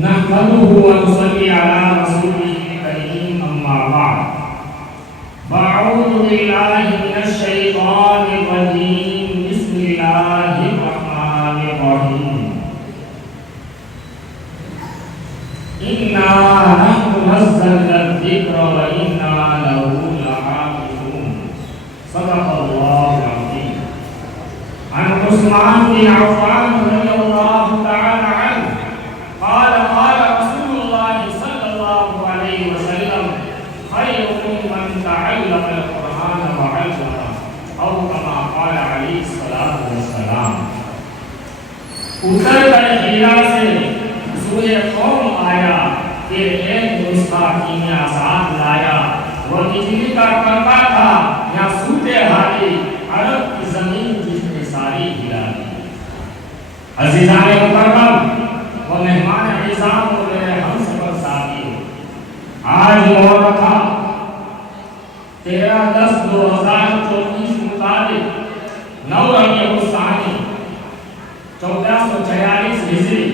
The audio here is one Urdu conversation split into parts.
نحمده ونصلي على رسوله الكريم أما بعد فأعوذ بالله من الشيطان الرجيم بسم الله الرحمن الرحيم إنا نحن نزلنا الذكر وإنا له لحافظون صدق الله العظيم. عن عثمان بن عفان رضي الله تعالى عنه قال قال رسول الله صلى الله عليه وسلم خيركم من تعلم القرآن وعلمه أو كما قال عليه الصلاة والسلام. اتر کر ہیرا سے سورہ قوم آیا، پھر ایک نسخہ کیمیا ساتھ لایا، وہ بجلی کا کرتا تھا یا سوتے حالی عرب کی زمین جس نے ساری ہلا دی. عزیزان مکرم و مہمان اعزام و میرے ہم سفر ساتھی، آج مورخہ 13/10/2024 مطابق 9 ربیع الثانی 1446 ہجری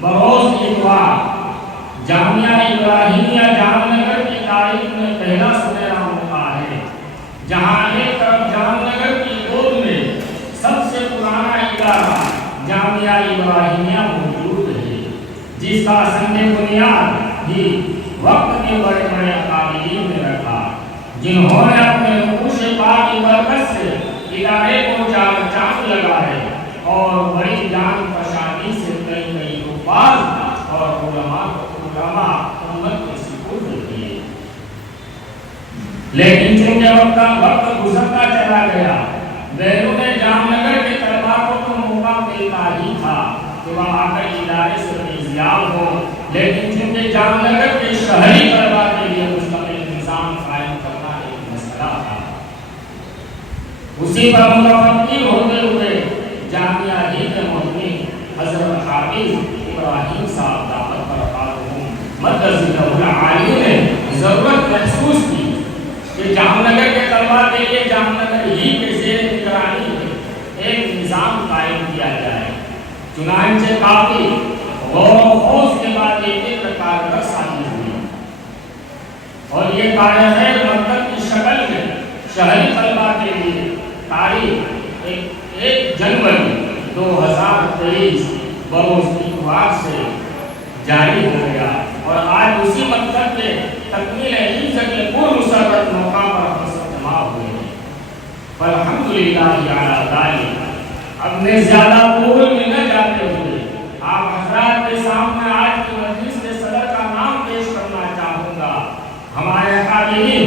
بروز اتوار جامعہ ابراہیمیہ جام نگر کی تاریخ میں پہلا سنہرا موقع ہے جہاں ایک طرف جام نگر کی گود میں سب سے پرانا ادارہ جامعہ ابراہیمیہ موجود ہے، جس کا سنگ بنیاد بھی وقت کے بڑے بڑے اکابرین نے رکھا، جنہوں نے اپنے نقوش پاک کی برکت سے ادارے کو چاند لگا ہے اور بڑی جان فشانی سے کئی حفاظ اور علماء امت کے سپرد کیے. لیکن چونکہ وقت گزرتا چلا گیا، بیرون جام نگر کے طلباء کو تو موقع ملتا ہی تھا کہ وہ آ کر ادارے سے فیضیاب ہو، لیکن چونکہ جام نگر کے شہری طلباء کے لیے مستقل نظام قائم کرنا ایک مسئلہ تھا، اسی پر متفکر ہوتے ہوئے جامعہ ہی کے مدنی حضرت حافظ ابراہیم صاحب دعوت برکاتہم مدرسہ العالی نے ضرورت محسوس کی کہ جام نگر کے طلباء کے لیے جام نگر ہی کے زیر نگرانی ایک نظام قائم کیا جائے. چنانچہ کافی غور و خوض کے بعد ایک کارگر سازی ہوئی اور یہ کارگر مکتب کی شکل میں شہری طلباء کے لیے تاریخ 1 جنوری 2023 بروز اتوار سے جاری ہو گیا اور آج اسی مکتب کے تکمیل حفظ کے پرمسرت موقع پر ہم سب جمع ہوئے ہیں. الحمدللہ علی ذالک. اپنے زیادہ طول میں نہ جاتے ہوئے آپ حضرات کے سامنے آج کی مجلس کے صدر کا نام پیش کرنا چاہوں گا. ہمارے اکابرین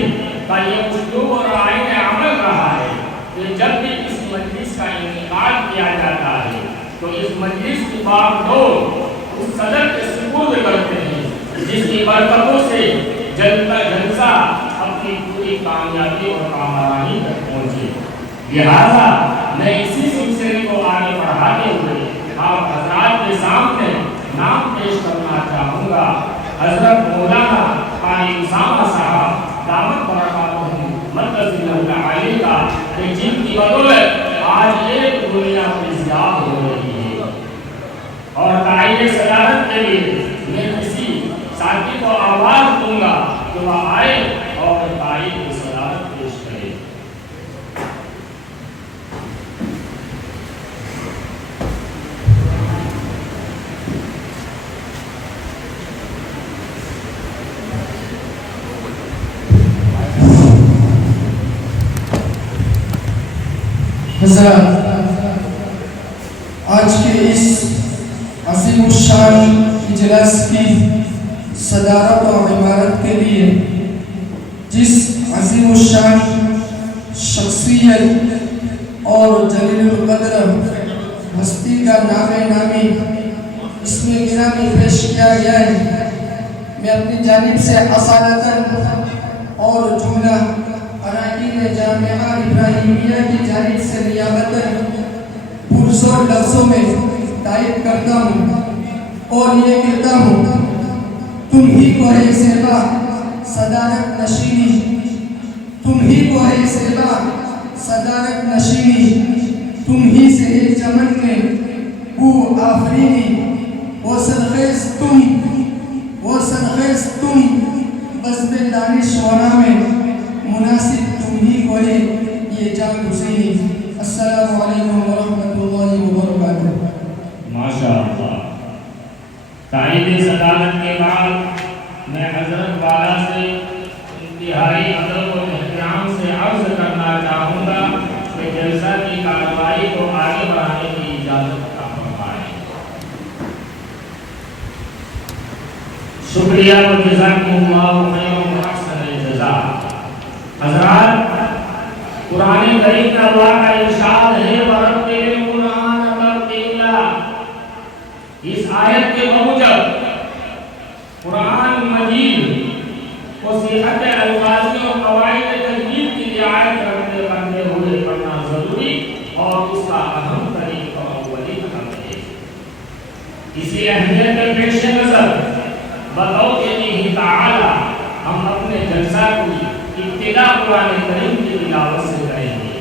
کا یہ اسلوب اور آئین عمل رہا ہے کہ جب بھی کسی مجلس کا انعقاد کیا جاتا ہے تو اس مجلس کی بار دور اس صدر کے سپرد کرتے ہیں جس کی برکتوں سے جلسہ اپنی پوری کامیابی اور کامرانی تک پہنچے. لہذا میں اسی سلسلے کو آگے بڑھاتے ہوئے آپ حضرات کے سامنے نام پیش کرنا چاہوں گا. حضرت مولانا قاری اسامہ صاحب دعوت برکاتہم مدرسہ العالی کا کہ جن کی بدولت آج ایک دنیا فیضیاب ہو رہی ہے. اور تائید صدارت کے لیے میں کسی ساتھی کو آواز دوں گا کہ وہ آئے اور تائید صدارت پیش کرے. حضرات، آج کے اس عظیم الشان اجلاس کی صدارت و عمارت کے لیے جس عظیم الشان شخصیت اور جلیل القدر ہستی کا نام نامی اس میں گرامی پیش کیا گیا ہے، میں اپنی جانب سے اصالتاً اور جملہ اراکین جامعہ ابراہیمیہ کی جانب سے نیابتاً پرزور لفظوں میں تائید کرتا ہوں اور یہ کہتا ہوں، تم ہی کو ہے سیبا صدارت نشینی، تم ہی کو ہے سیبا صدارت نشینی، تم ہی سے چمن میں بو آفرینی، وہ سرخیز ماشاءاللہ. تائید صدارت کے بعد میں حضرت والا سے انتہائی ادب و احترام سے عرض کرنا چاہوں گا کہ جلسہ کی کارروائی کو آگے بڑھانے کی اجازت عطا فرمائیں. شکریہ و جزاکم اللہ خیر و احسن الجزاء. حضرات، قرآن کریم کا اللہ کا ارشاد ہے وَرَتِّلِ الْقُرْآنَ تَرْتِيلًا. اس آیت کے موجب قرآن مجید کو صحت الفاظی اور قواعد تجوید کی رعایت کرتے ہوئے پڑھنا ضروری اور اس کا اہم ترین اور اولین کام ہے. اسی اہمیت کے پیش نظر بتوفیقہ تعالی ہم اپنے جلسہ کی ابتدا قرآن کریم کی تلاوت سے کریں گے،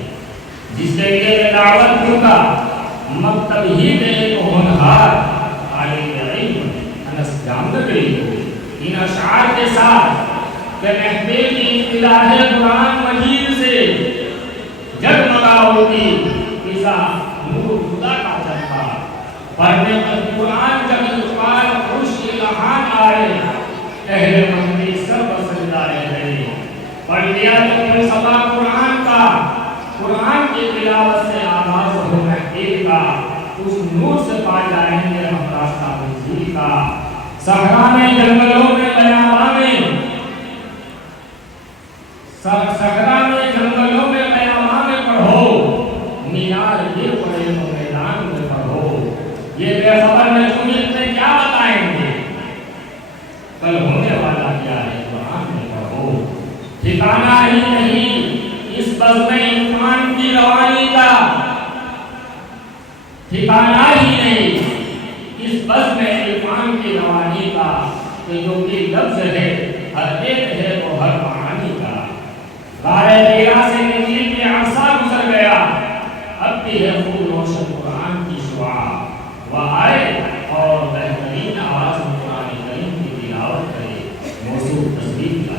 جس کے لیے میں دعوت دوں گا مکتب ہی میں ایک ہونہار عالم علم انس جامدری کو ان اشعار کے ساتھ کہ محفل کی ابتدا ہے قرآن مجید سے جگمگا ہوتی فضا نور خدا کا چمکا، پڑھنے پر قرآن جب اقبال خوش الہان آئے اہل مندی سب سجدہ رہے. پڑھ لیا تو فلسفہ قرآن کا، قرآن کی تلاوت سے آغاز ہو محفل کا، اس نور سے پا جائیں گے ہم راستہ منزل کا. صحرا میں جنگلوں میں بیاباں میں، صحرا میں جنگلوں میں بیاباں میں پڑھو، مینار یہ پڑھے تو میدان میں پڑھو. یہ بے خبر میں تمہیں سے کیا بتائیں گے، کل ہونے والا کیا ہے قرآن میں پڑھو. ٹھکانہ ہی نہیں اس بزم ایمان کی روانی کا، ٹھکانہ ہی نہیں اس بزم ایمان کی روانی کا، کہ جو بھی لفظ ہے ہر ایک ہے وہ ہر معانی کا. غارِ حرا سے نجیب میں عرصہ گزر گیا، اب بھی ہے خوب روشن قرآن کی شعاع. وہ آئے اور بہترین آواز میں قرآن کریم کی تلاوت کرے، موصول تصدیق کا.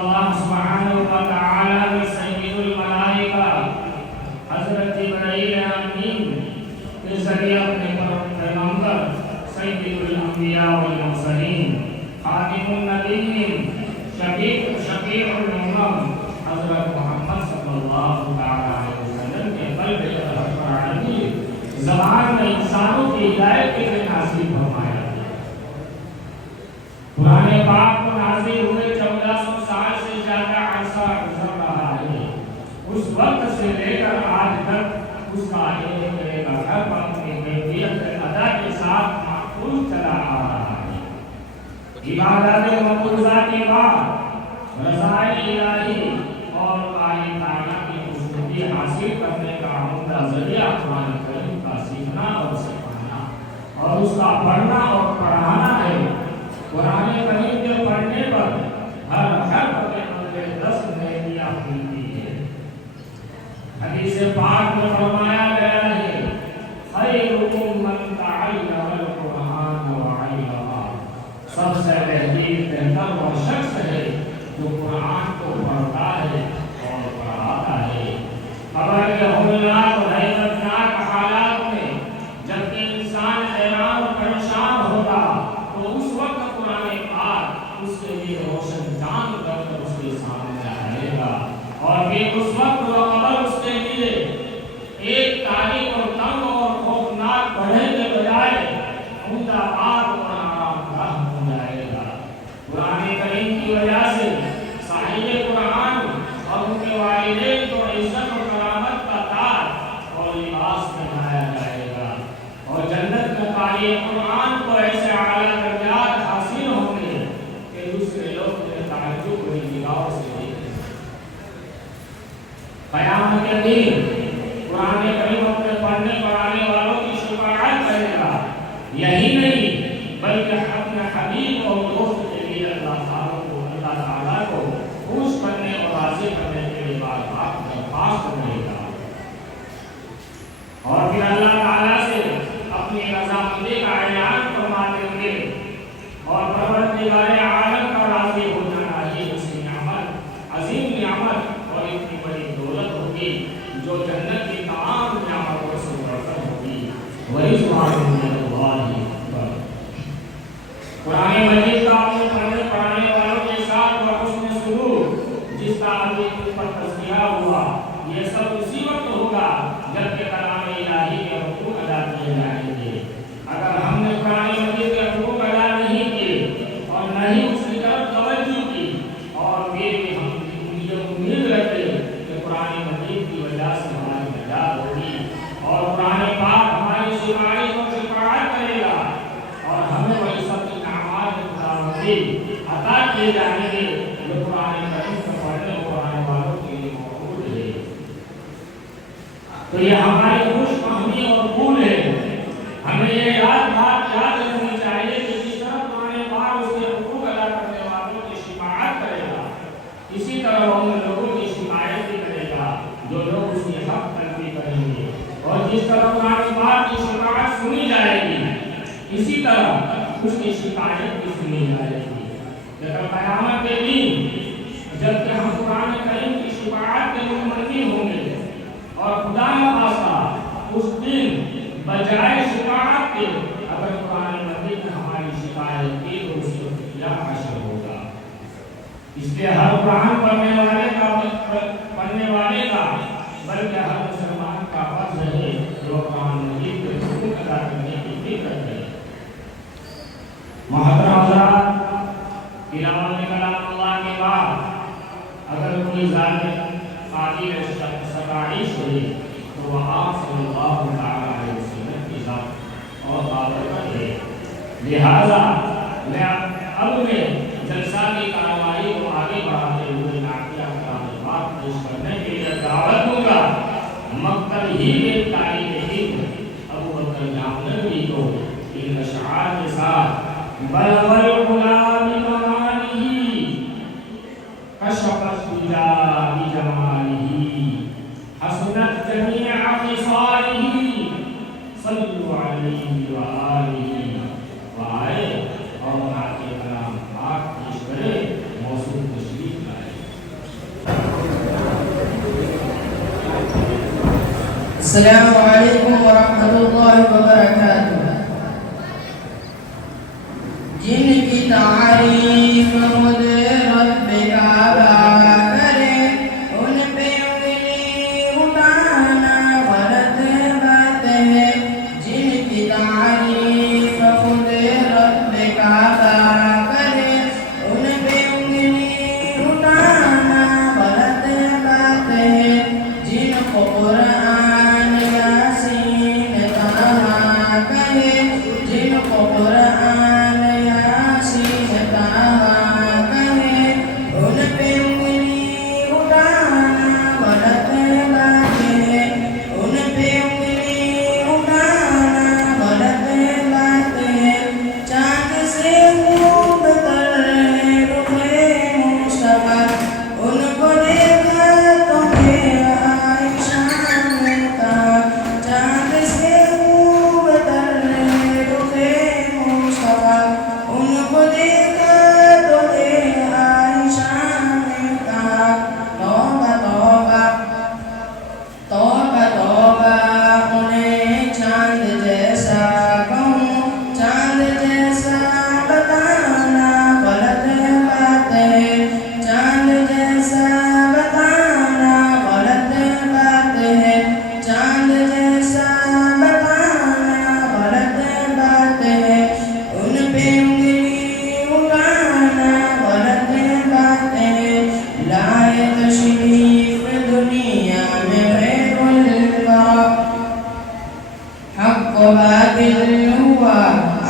اللہ سبحانہ و تعالی نے سید الملائکہ حضرت جبرائیل امین کے ذریعے اپنے پیغمبر سید الانبیاء والمرسلین خاتم النبیین شفیع الامم حضرت محمد صلی اللہ علیہ وسلم کے قلب رب العالمین زبان میں انسانوں کی ہدایت کے لیے نازل فرمایا۔ قرآن پاک کو نازل ہوئے 1400 سال سے زیادہ عرصہ گزر رہا ہے۔ اس وقت سے لے کر آج تک اس کا ایک ایک حرف اپنی کیفیت ادا کے ساتھ محفوظ چلا آ رہا ہے۔ عبادات مقبولہ کے بعد رضائے الہی اور باری تعالیٰ کی خوشنودی حاصل کرنے کا عمدہ ذریعہ قرآن کریم کا سیکھنا اور سکھانا اور اس کا پڑھنا اور پڑھانا ہے۔ قرآن کریم کے پڑھنے پر ہر حرف کے اندر 10 نیکیاں ملتی ہیں۔ حدیث پاک میں فرمایا گیا ہے خیرکم من تعلم القرآن وعلمہ، سب سے بہتر وہ شخص ہے جو قرآن کو پڑھتا ہے اور پڑھاتا ہے۔ خبر کے ہولناک اور حیرتناک حالات میں جب کہ انسان حیران اور پریشان ہوگا تو اس وقت قرآن پاک اس کے لیے روشن چاند بن کر اس کے سامنے آئے گا، اور پھر اس وقت وہ خبر اس کے لیے ایک تاریخ اور تنگ اور خوفناک بڑھے کے بجائے عمدہ بات اور آرام دہ ہو جائے گا۔ قرآن کریم کی وجہ سے صاحب قرآن اور ان کے والدین کو عزت و کرامت کا تاج اور لباس پہنایا جائے گا، اور جنت میں قاری قرآن کو ایسے اعلیٰ درجات حاصل ہوں گے کہ دوسرے لوگ انہیں تعجب و نگاہوں سے دیکھیں۔ قیامت کے دن قرآن کریم اپنے پڑھنے پڑھانے والوں کی شفاعت کرے گا۔ یہی نہیں بلکہ اپنے حبیب اور دوست کے لیے اللہ تعالیٰ کو خوش کرنے اور راضی کرنے کے لیے بار بار درخواست کرے گا، اور پھر اللہ تعالیٰ سے اپنی رضامندی کا اعلان فرماتے ہوئے اور پروردگار عالم کا راضی ہو جانا ہی اس نعمت عظیم نعمت اور اتنی بڑی دولت ہوگی جو جنت کی تمام نعمتوں سے بڑھ کر ہوگی۔ وہی سبحان اللہ اکبر۔ قرآن مجید کا اپنے پڑھنے پڑھانے والوں کے ساتھ وہ حسن سلوک جس کا ابھی اوپر تذکرہ ہوا، یہ سب اسی وقت ہوگا جب کہ کلام الہی کے حقوق ادا کیے جائیں گے۔ اگر ہم نے قرآن مجید کے حقوق ادا نہیں کیے اور نہ ہی اس کی طرف توجہ کی، اور پھر بھی ہم یہ امید رکھتے کہ قرآن مجید کی وجہ سے ہماری نجات ہوگی اور قرآن پاک ہماری سفارش اور شفاعت کرے گا اور ہمیں وہی سب انعامات عطا کیے جائیں گے جو قرآن کریم کو پڑھنے اور پڑھانے والوں کے لیے موجود ہے۔ تو یہ ہماری خوش فہمی اور بھول ہے۔ ہمیں یہ بات یاد رکھنی چاہیے کہ جس طرح قرآن پاک اس کے حقوق ادا کرنے والوں کی شفاعت کرے گا، اسی طرح وہ ان لوگوں کی شکایت بھی کرے گا جو لوگ اس کی حق تلفی کریں گے، اور جس طرح قرآن پاک کی شفاعت سنی جائے گی اسی طرح اس کی شکایت بھی سنی جائے گی۔ لیکن قیامت کے دن جب کہ ہم قرآن کریم کی شفاعت کے متمنی ہوں گے اور خدا نخواستہ اس دن بجائے شفاعت کے اگر قرآن مجید نے ہماری شکایت کی تو اس کو کیا حشر ہوگا۔ اس لیے ہر قرآن پڑھنے والے کا بلکہ ہر مسلمان کا فرض ہے جو قرآن مجید کے حقوق ادا کرنے کی فکر کرے۔ محترم حضرات، تلاوت کلام اللہ کے بعد اگر کوئی ظالم قابل ستائش ہے تو وہ آپ صلی اللہ علیہ وسلم کی ذات اور بابرکت ہے۔ لہذا میں اب جلسہ کی کارروائی کو آگے بڑھاتے ہوئے نعتیہ کلمات پیش کرنے کے لیے دعوت دوں گا۔ مکتب ہی کے تاریخ علم ابو بکر جامنوی کو ان اشعار کے ساتھ بلغ الغلام بکمالہ کشف الشجا بجمالہ حسنت جمیع خصالہ صلوا علیہ وآلہ وآلہ اور نعت کلام پاک پیش کرے موصول تشریف لائے۔ السلام علیکم ورحمۃ اللہ وبرکاتہ۔ جن کی تعریف خود رب کعبہ کرے، ان پہ انگلی اٹھانا غلط بات ہے۔ جن کی تعریف خود رب کعبہ کرے، ان پہ انگلی اٹھانا غلط بات ہے۔ جن کو قرآن یاسین طہا کہے، جن کو قرآن یاسین طہا کہے، ان پہ انگلی اٹھانا غلط بات ہے۔ ان پہ انگلی اٹھانا غلط بات ہے۔ چاند سے خوب تر ہے رخ مصطفیٰ، ان کو دیکھا تو میرا عائشہ میں تھا۔ چاند سے خوب تر ہے رخ مصطفیٰ، ان کو دیکھا تو میرا عائشہ میں تھا۔ توبہ توبہ توبہ توبہ انہیں چاند جیسا کہوں، چاند جیسا بتانا غلط بات ہے۔ چاند جیسا بتانا غلط بات ہے۔ چاند جیسا بتانا غلط بات ہے۔ ان پہ انگلی اٹھانا غلط بات ہے۔ لائے تشریف دنیا میں غیر الورا، حق و باطل ہوا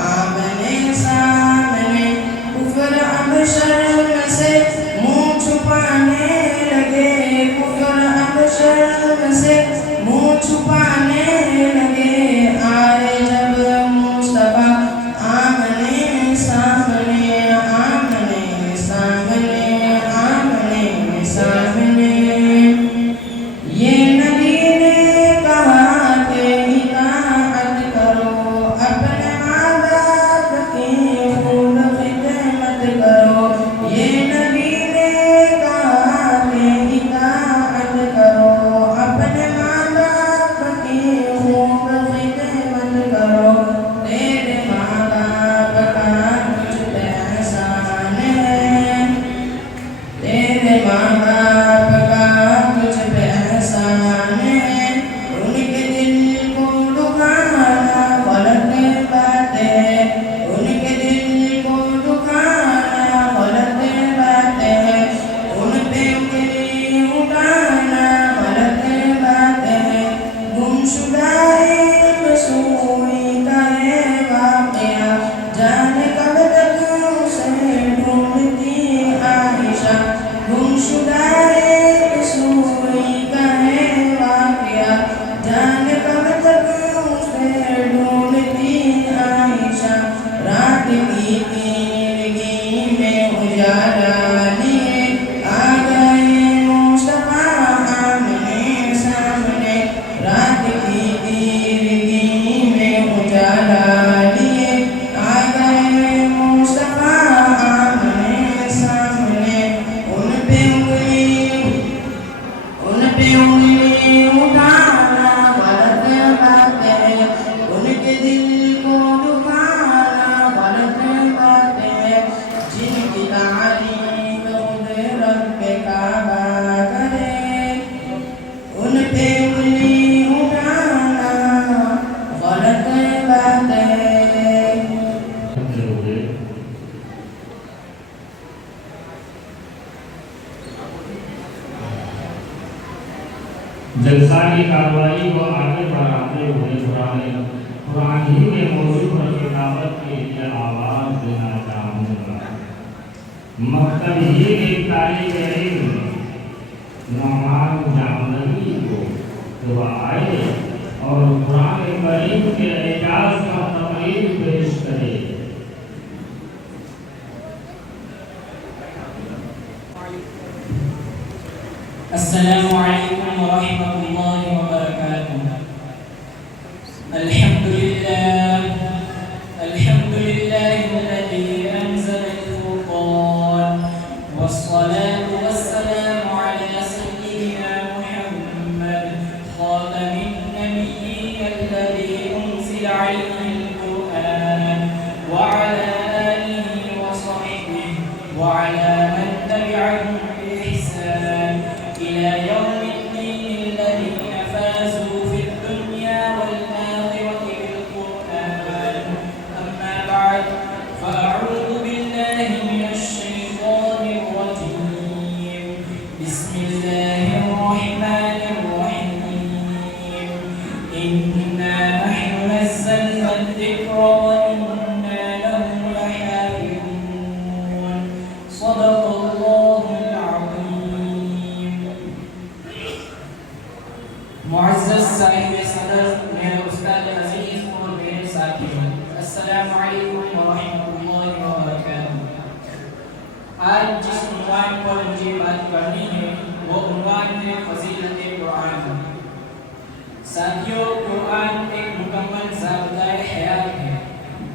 آمنے سامنے۔ کفر اب شرم سے منہ چھپانے لگے، کفر اب شرم سے منہ چھپانے لگے۔ آئے جب مصطفیٰ آمنے سامنے، آمنے سامنے، آمنے سامنے۔ یہ نبی نے کہا کہ اطاعت کرو، اپنے ماں باپ کی خوب خدمت کرو۔ یہ نبی نے کہا کہ اطاعت کرو، اپنے ماں باپ کی خوب خدمت کرو۔ تیرے ماں باپ کا مجھ پہ احسان ہے، تیرے ماں باپ کا تجھ پہ احسان ہے۔ ان کے دل کو دکھانا غلط بات ہے، ان کے دل کو دکھانا غلط بات ہے۔ ان پہ انگلی اٹھانا غلط بات ہے۔ گمشدہ ایک سوئی کا ہے واقعہ، جانے کب تک اسے ڈھونڈتی عائشہ۔ گمشدہ ایک سوئی کا ہے واقعہ، جانے کب تک اسے ڈھونڈتی عائشہ۔ رات کی تیرگی میں اجالا لیے آ گئے مصطفیٰ آمنے سامنے۔ رات کی تیرگی میں اجالا لیے آ گئے مصطفیٰ آمنے سامنے۔ ان پہ انگلی اٹھانا غلط بات ہے، ان کے دل کو دکھانا غلط بات ہے۔ جن کی تعریف خود رب کعبہ کرے، ان پہ انگلی اٹھانا غلط بات ہے۔ جلسہ کی کارروائی کو آگے بڑھاتے ہوئے قرآن ہی کے موضوع پر کتابت کے لیے آواز دینا چاہوں گا۔ مکتب ہی کے طالب علم نعمان جامعی کو تو آئے اور قرآن کریم کے اعجاز کا تقریر پیش کرے۔ السلام علیکم ورحمۃ اللہ وبرکاتہ۔ الحمد للہ، الحمد للہ الذی انزل الفرقان، والصلاة والسلام علی سیدنا محمد خاتم النبی بسم الله الرحمن الرحيم إنا نحن نزلنا الذكر وإنا له لحافظون صدق الله العظيم. معزز صاحب صدر میرے استاد عزیز اور میرے ساتھیوں، السلام علیکم ورحمۃ اللہ وبرکاتہ. آج جس عنوان پر مجھے بات کرنی ہے وہ عنوان ہے فضیلت قرآن. ساتھیوں، قرآن ایک مکمل ضابطۂ حیات ہے.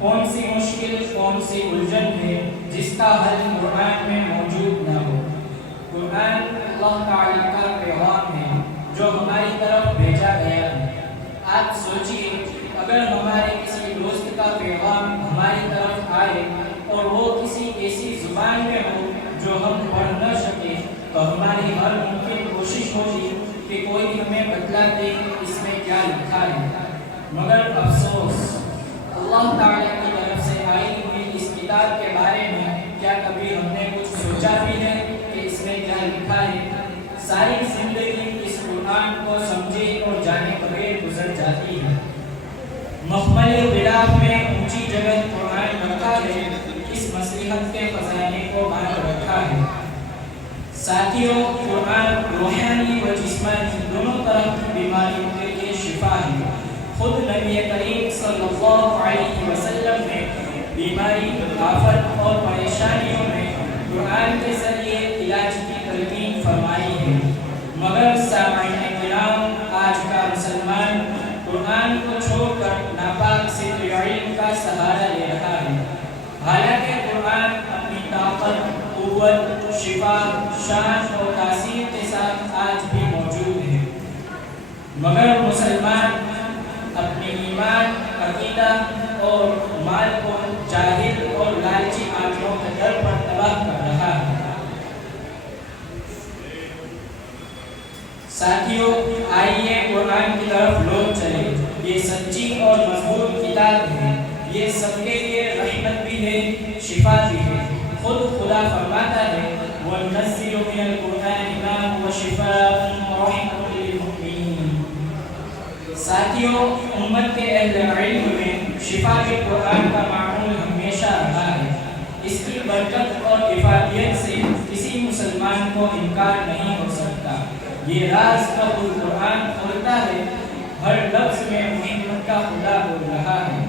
کون سی مشکل، کون سی الجھن ہے جس کا حل قرآن میں موجود نہ ہو. قرآن اللہ تعالیٰ کا پیغام ہے جو ہماری طرف بھیجا گیا ہے. آپ سوچئے اگر ہمارے کسی دوست کا پیغام ہماری طرف آئے اور وہ کسی ایسی زبان میں ہو جو ہم پڑھ نہ سکے تو ہماری ہر ممکن کوشش ہوگی کہ کوئی ہمیں بتلا دے اس میں کیا لکھا ہے. مگر افسوس، اللہ تعالیٰ کی طرف سے آئی ہوئی اس کتاب کے بارے میں کیا کبھی ہم نے کچھ سوچا بھی ہے کہ اس میں کیا لکھا ہے؟ ساری زندگی اس قرآن کو سمجھے اور جانے بغیر گزر جاتی ہے. مخمل غلاف میں اونچی جگہ قرآن رکھا ہے، اس مصلحت کے خزانے کو باندھ رکھا ہے. ساتھیوں، قرآن روحانی و جسمانی دونوں طرح کی بیماریوں کے لیے شفا ہے. خود نبی کریم صلی اللہ علیہ وسلم نے بیماری، آفت اور پریشانیوں میں قرآن کے ذریعے علاج کی تلقین فرمائی ہے. مگر سامعین کرام، آج کا مسلمان قرآن کو چھوڑ کر ناپاک صدر علم کا سہارا لے رہا ہے. حالانکہ قرآن اپنی طاقت، قوت، شفا، شان اور تاثیر کے ساتھ آج بھی موجود ہے. مگر مسلمان اپنے ایمان، عقیدہ اور مال کو جاہل اور لالچی آنکھوں کے در پر تباہ کر رہا ہے. ساتھیوں، آئیے قرآن کی طرف لوٹ چلے. یہ سچی اور مضبوط کتاب ہے. یہ سب کے لیے رحمت بھی ہے، شفا بھی ہے. خود خدا فرماتا ہے وَنُنَزِّلُ مِنَ الْقُرْآنِ مَا هُوَ شِفَاءٌ وَرَحْمَةٌ لِّلْمُؤْمِنِينَ. ساتھیوں، امت کے اہل علم میں شفا کے قرآن کا معمول ہمیشہ رہا ہے. اس کی برکت اور افادیت سے کسی مسلمان کو انکار نہیں ہو سکتا. یہ راز کا خود قرآن کھولتا ہے. ہر لفظ میں محمد کا خدا بول رہا ہے.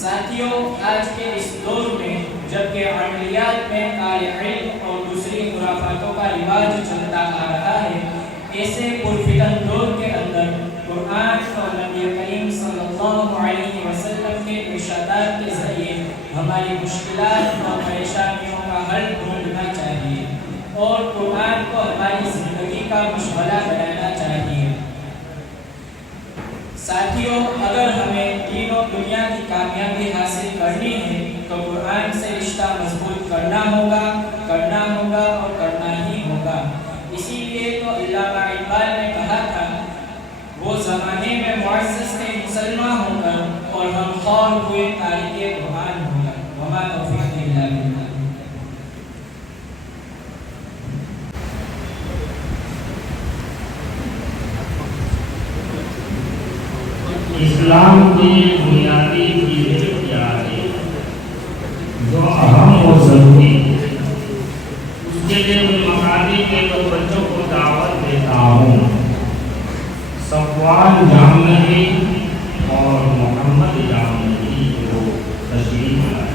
ساتھیوں، آج کے اس دور میں جبکہ عملیات میں کال علم اور دوسری خرافاتوں کا رواج چلتا آ رہا ہے، ایسے پرفتن دور کے اندر قرآن اور نبی کریم صلی اللہ علیہ وسلم کے ارشادات کے ذریعے ہماری مشکلات اور پریشانیوں کا حل ڈھونڈنا چاہیے اور قرآن کو ہماری زندگی کا مشغلہ بنانا چاہیے. ساتھیوں، اگر ہمیں دین و دنیا کی کامیابی حاصل کرنی ہے تو قرآن سے رشتہ مضبوط کرنا ہوگا اور کرنا ہی ہوگا. اسی لیے تو علامہ اقبال نے کہا تھا وہ زمانے میں معزز تھے مسلمان ہو کر اور ہم خور ہوئے تاریخ قرآن ہو کر. وما توفیق الا باللہ. اسلام کی بنیادی چیزیں کیا ہے جو اہم اور ضروری ہے، اس کے لیے میں مقامی کے بچوں کو دعوت دیتا ہوں. صفوان جامعی اور محمد جامعی کو تشریف لائے.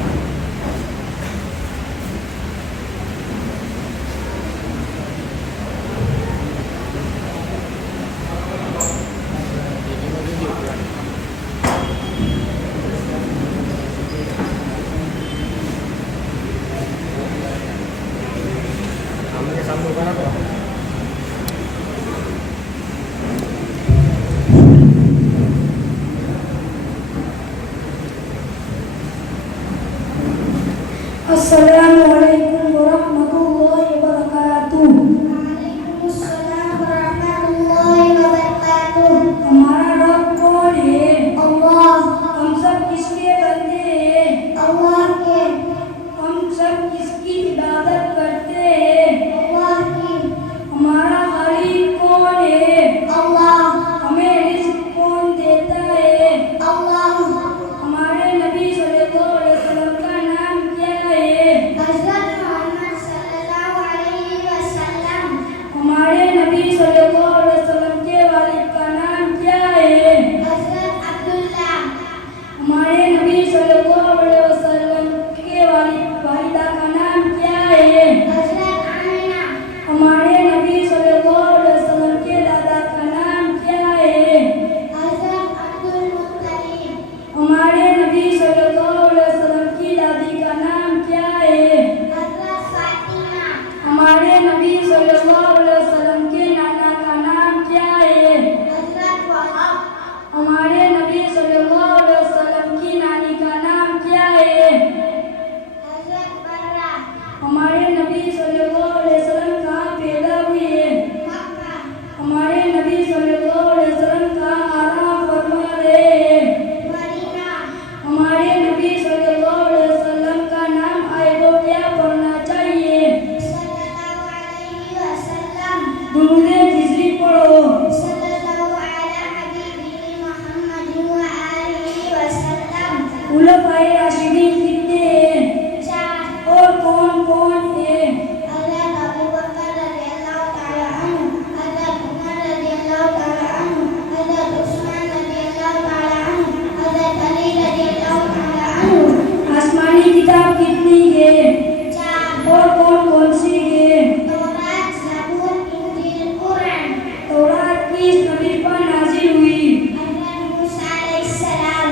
السلام علیکم ورحمۃ اللہ وبرکاتہ. وعلیکم السلام ورحمۃ اللہ وبرکاتہ. ہمارا رب کون ہے؟ اللہ. ہم سب کس کے بندے ہیں؟ اللہ کے. ہم سب کس کی عبادت کرتے ہیں؟ اللہ کی. ہمارا اللہ ہمیں رزق کون دیتا ہے؟ اللہ ہمارے نبی صلی اللہ علیہ وسلم کا نام کیا ہے؟ حضرت محمد صلی اللہ علیہ وسلم ہمارے نبی صلی اللہ علیہ وسلم کے والد کا نام کیا ہے؟ حضرت عبداللہ ہمارے نبی صلی اللہ علیہ وسلم کے والدہ کا نام کیا ہے؟ حضرت آمینہ ہمارے نبی صلی اللہ علیہ وسلم کے دادا کا نام کیا ہے؟ حضرت عبدالمطلب ہمارے نبی صلی اللہ علیہ وسلم کی دادی کا نام کیا ہے؟ حضرت فاطمہ ہمارے نبی صلی اللہ علیہ وسلم کے نانا کا نام کیا ہے؟ حضرت وہب ہمارے نبی صلی اللہ علیہ وسلم کی نانی کا نام کیا ہے؟ حضرت برہ ہمارے نبی صلی اللہ علیہ وسلم کہاں پیدا ہوئے؟ مکہ ہمارے نبی صلی اللہ علیہ وسلم کہاں آرام فرما رہے ہیں؟ مدینہ ہمارے نبی صلی اللہ علیہ وسلم کا نام آئے تو کیا پڑھنا چاہیے؟ صلی اللہ علیہ وسلم درود ہجری پڑھو۔ صلی اللہ علی حبیبہ محمد وآلہ وسلم خلفائے راشدین کتنے ہیں 4 اور کون کون ہیں؟ حضرت ابو بکر رضی اللہ تعالی عنہ حضرت عمر رضی اللہ تعالی عنہ حضرت عثمان رضی اللہ تعالی عنہ حضرت علی رضی اللہ تعالی عنہ آسمانی کتاب کتنی ہے 4 اور کون کون سی ہے؟ تورات زبور انجیل قرآن تورات کس نبی پر نازل ہوئی؟ حضرت موسیٰ علیہ السلام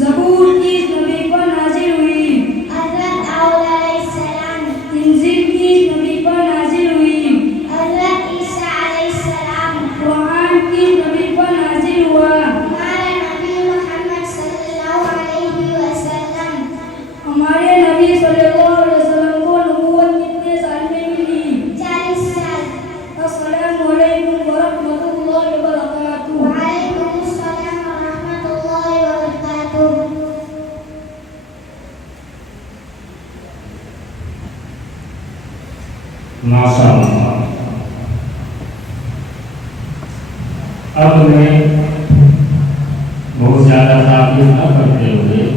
زبور کس نبی پر نازل ہوئی؟ حضرت داؤد علیہ السلام انجیل کس نبی پر نازل ہوئی؟ حضرت عیسیٰ علیہ السلام قرآن کس نبی پر نازل ہوا؟ ہمارے نبی محمد صلی اللہ علیہ وسلم ہمارے نبی صلی اللہ علیہ وسلم کو نبوت کتنے سال میں ملی؟ 40 سال السلام علیکم ورحمۃ اللہ وبرکاتہ۔ وعلیکم السلام ورحمۃ اللہ وبرکاتہ۔ ماشاء اللہ۔ اب میں بہت زیادہ تعریف نہ کرتے ہوئے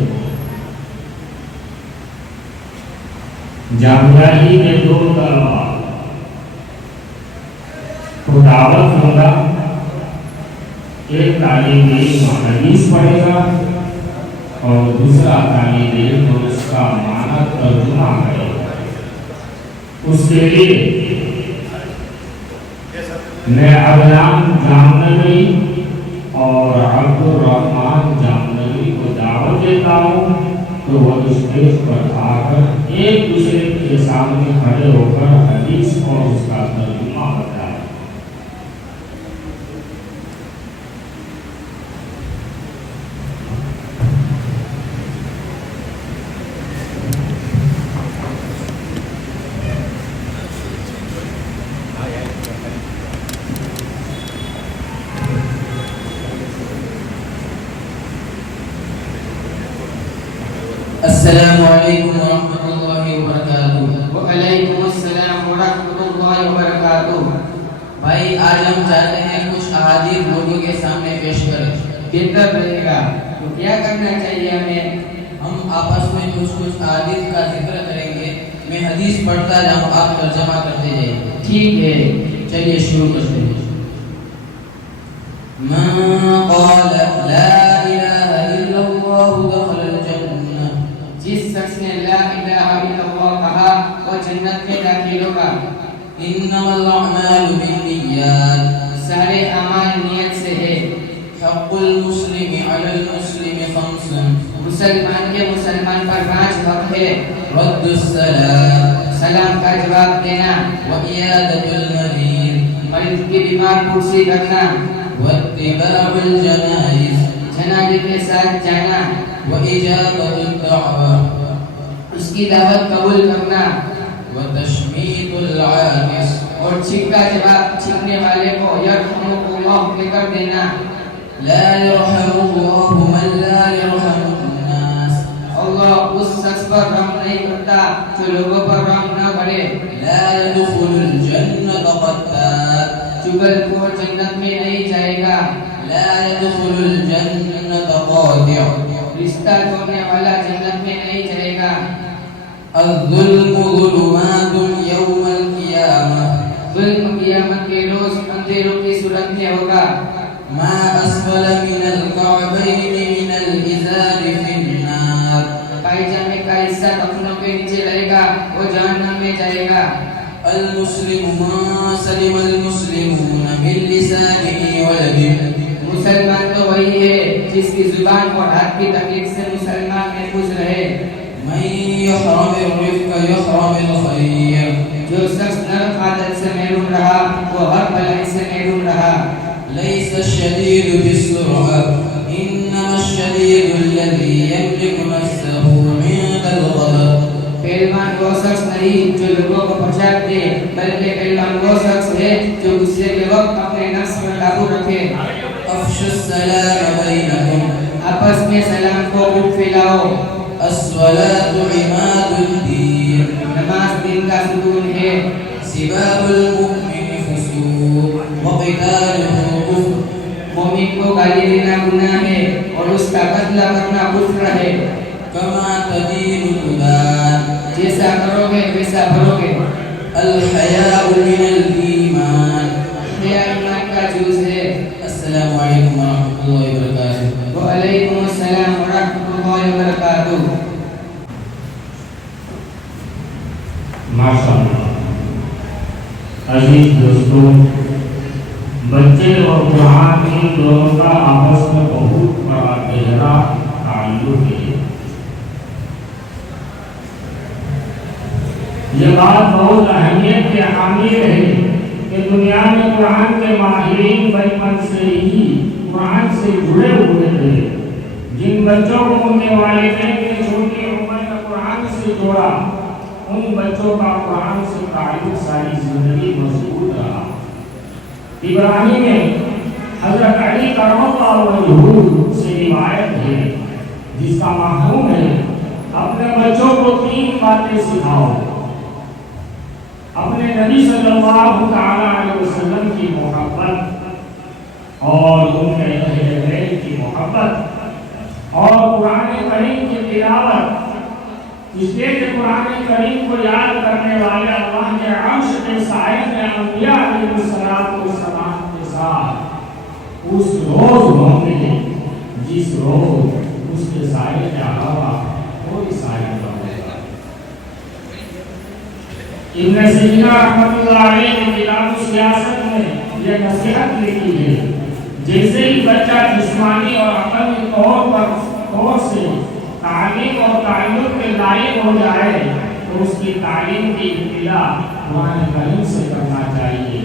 جامعہ ہی میں 2 طلبا کو دعوت دوں گا۔ ایک طالب علم حدیث پڑھے گا اور دوسرا طالب علم اس کا معنی ترجمہ کرے گا۔ اس کے لیے میں عدنان جامنگری اور عبد الرحمان جامنگری کو دعوت دیتا ہوں تو وہ اسٹیج پر آ کر ایک دوسرے کے سامنے کھڑے ہو کر حدیث اور اس کا ترجمہ بتائیں۔ السلام علیکم ورحمۃ اللہ وبرکاتہ۔ وعلیکم السلام ورحمۃ اللہ وبرکاتہ۔ بھائی آج ہم چاہتے ہیں کچھ احادیث لوگوں کے سامنے پیش کریں۔ بہتر رہے گا تو کیا کرنا چاہیے ہمیں؟ ہم آپس میں کچھ احادیث کا ذکر کریں گے، میں حدیث پڑھتا جاؤں، آپ ترجمہ کرتے جائیں۔ ٹھیک ہے، چلیے شروع کرتے ہیں۔ من قال لا الہ الا اللہ دخل الجنہ، جس شخص نے لا الہ الا اللہ کہا وہ جنت میں داخل ہوگا۔ انما الاعمال بالنیات، سارے اعمال نیت سے ہے۔ حق المسلم علی المسلم خمس، مسلمان کے مسلمان پر 5 حق ہے۔ رد السلام، سلام کا جواب دینا، وعیادۃ المریض، مریض کی بیمار پرسی کرنا، واتباع الجنائز، جنازے کے ساتھ جانا، واجابۃ الدعوہ، اس کی دعوت قبول کرنا، وتشمیت العاطس، اور چھینک کا جواب چھینکنے والے کو یرحمک اللہ کہہ کر دینا۔ لا يرحم الله من لا يرحم الناس، اللہ اس شخص پر رحم نہیں کرتا جو لوگوں پر رحم نہ کرے۔ لا يدخل الجنة قتال، جو چگل کو جنت میں نہیں جائے گا. لا يدخل الجنة قاطع. رشتہ توڑنے والا جنت میں نہیں جائے گا. الظلم ظلمات يوم القيامة. ظلم قیامت کے روز اندھیروں کی صورت میں ہوگا. ما أسفل من الكعبين من الإزار في النار. پائجامے کا حصہ ٹخنوں کے نیچے رہے گا وہ جہنم میں جائے گا. المسلم ما سلم المسلمون من لسانه ويده. مسلمان تو وہی ہے جس کی زبان اور ہاتھ کی تکلیف سے مسلمان محفوظ رہے. من يحرم الرفق يحرم الخير. جو شخص نرم عادت سے محروم رہا وہ ہر بھلائی سے محروم رہا. ليس الشديد بالسرعة إنما الشديد الذي يملك نفسه عند الغضب. پہلوان وہ شخص نہیں جو لوگوں کو پہنچا دے بلکہ پہلوان وہ شخص ہے جو غصے کے وقت اپنے نفس پر قابو رکھے. افشوا السلام بينكم. آپس میں سلام کو خوب پھیلاؤ. الصلاة عماد الدين. نماز دین کا ستون ہے. سباب المؤمن فسوق وقتاله كفر. مومن کو گالی دینا گناہ ہے اور اس کا بدلہ کرنا کفر ہے. كما تدين تدان. جیسا کرو گے ویسا بھرو گے. الحياء من الإيمان. حیا ایمان کا جز ہے. السلام علیکم ورحمۃ اللہ وبرکاتہ. وعلیکم السلام ورحمۃ اللہ وبرکاتہ. ماشاءاللہ. عزیز دوستوں، بچے اور قرآن ان دونوں کا آپس میں بہت بڑا گہرا تعلق ہے. یہ بات بہت اہمیت کے حامل ہے کہ دنیا میں قرآن کے ماہرین بچپن سے ہی قرآن سے جڑے ہوئے تھے. جن بچوں کو ان کے والدین نے چھوٹی عمر میں قرآن سے جوڑا ان بچوں کا قرآن سے تعلق ساری زندگی مضبوط رہا. ابراہیم نے حضرت علی کرم اللہ وجہہ سے روایت ہے جس کا مفہوم ہے اپنے بچوں کو 3 باتیں سکھاؤ. اپنے نبی صلی اللہ تعالی علیہ وسلم کی محبت اور ان کے اہل بیت کی محبت اور قرآن کریم کی تلاوت. اس لیے کہ قرآن کریم کو یاد کرنے والے اللہ کے عرش کے سائے میں انبیاء علیہ السلام کے ساتھ اس روز ہوں گے جس روز اس کے سائے کے علاوہ کوئی سایہ نہ ہوگا. ابن سینا رحمۃ اللہ علیہ نے کتاب سیاست میں یہ نصیحت لکھی ہے جیسے ہی بچہ جسمانی اور عقلی طور سے تعلیم اور تعلق کے لائق ہو جائے تو اس کی تعلیم کی ابتدا قرآن کریم سے کرنا چاہیے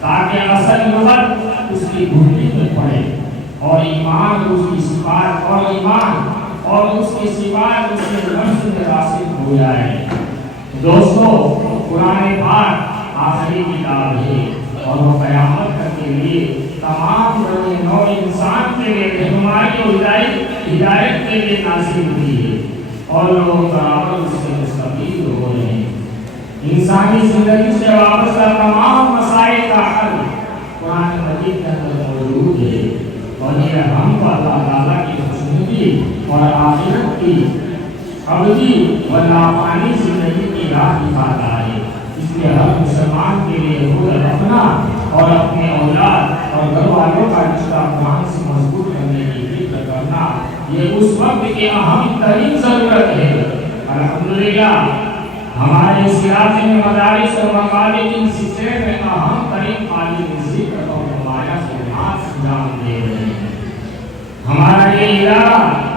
تاکہ اصل لغت اس کی گھٹی میں پڑے اور ایمان اس کی صفات اور ایمان اور اس کی صفات اس کے نفس میں راسخ ہو جائے. دوستو، قرآن پاک آخری کتاب ہے اور وہ قیامت تک کے لیے تمام نو انسان کے لیے رہنمائی اور ہدایت کے لیے نازل ہوئی ہے اور لوگ برابر اس سے مستفید ہو رہے ہیں. انسانی زندگی سے وابستہ تمام مسائل کا حل قرآن مجید کے اندر موجود ہے اور یہ ہم کو اللہ تعالیٰ کی خوشنودی اور آخرت کی ابدی و لافانی زندگی کی راہ دکھاتا ہے. اس لیے ہر مسلمان کے لیے خود رکھنا اور اپنے اولاد اور گھر والوں کا رشتہ قرآن سے مضبوط کرنے کی فکر کرنا یہ اس وقت کی اہم ترین ضرورت ہے. الحمدللہ ہمارے اس علاقے میں مدارس اور مکاتب ان سلسلے میں اہم ترین قابل ذکر اور نمایاں خدمات انجام دے رہے ہیں. ہمارا یہ علاقہ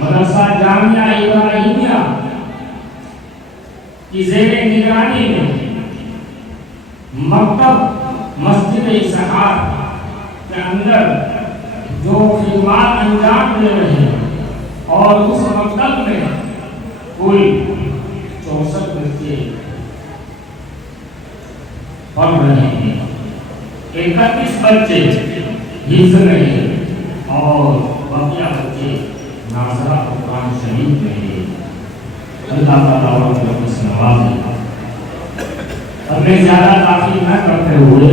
مدرسہ جامعہ ابراہیمیہ کی زیر نگرانی میں مکتب مسجد اسحاق کے اندر جو خدمات انجام دے رہے ہیں اور اس مکتب میں کل 64 بچے پڑھ رہے ہیں. 31 بچے حفظ میں ہیں اور بقیہ بچے ناظرہ قرآن شریف میں ہیں. اللہ تعالیٰ اور رحمت سے نوازے. اب میں زیادہ تاخیر نہ کرتے ہوئے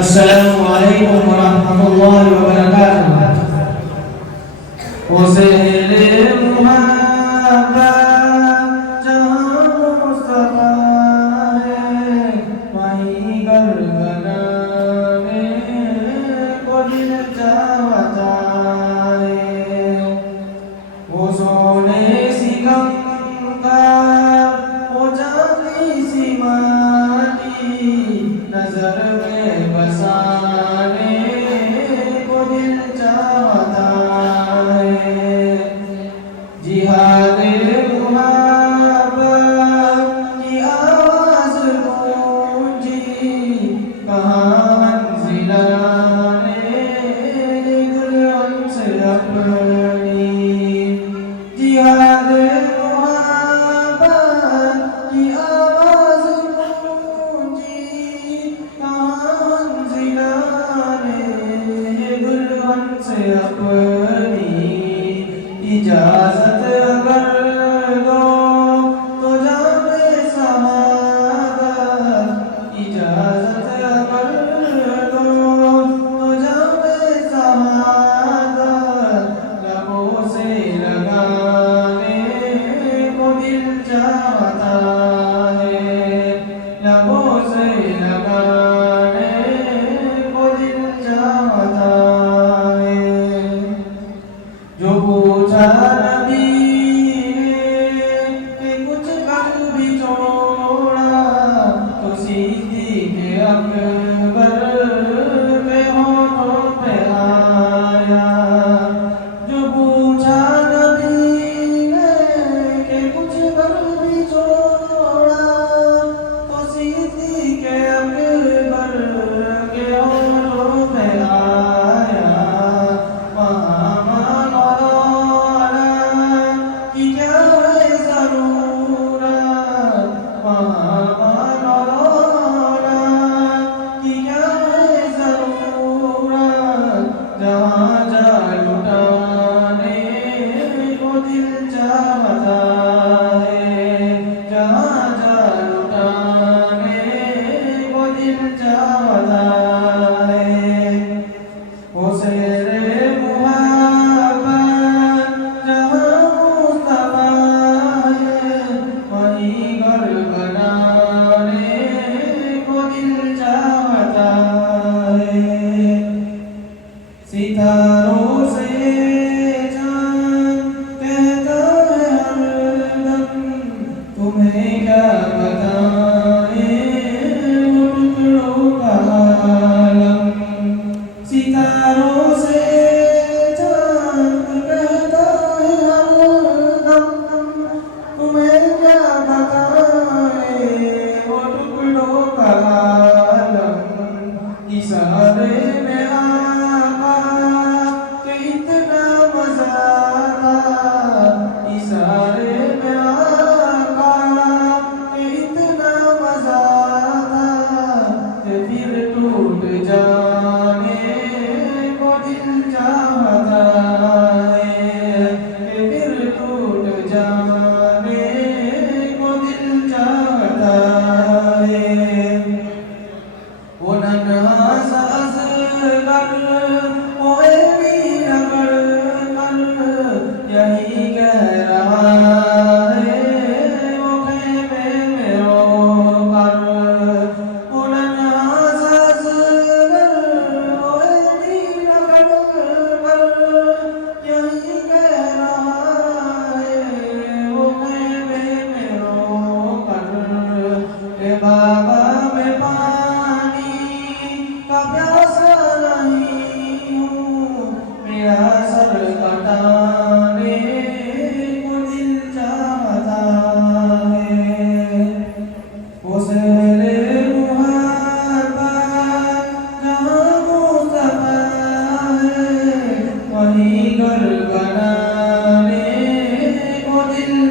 السلام عليكم ورحمة الله وبركاته. وسهل محبة جہاں مصطفیٰ ہے وہیں گھر بنانے کو دل چاہتا ہے. وہ سونے سی کنکر وہ چاندی سی ماٹی نظر میں بسانے کو دل چاہتا ہے.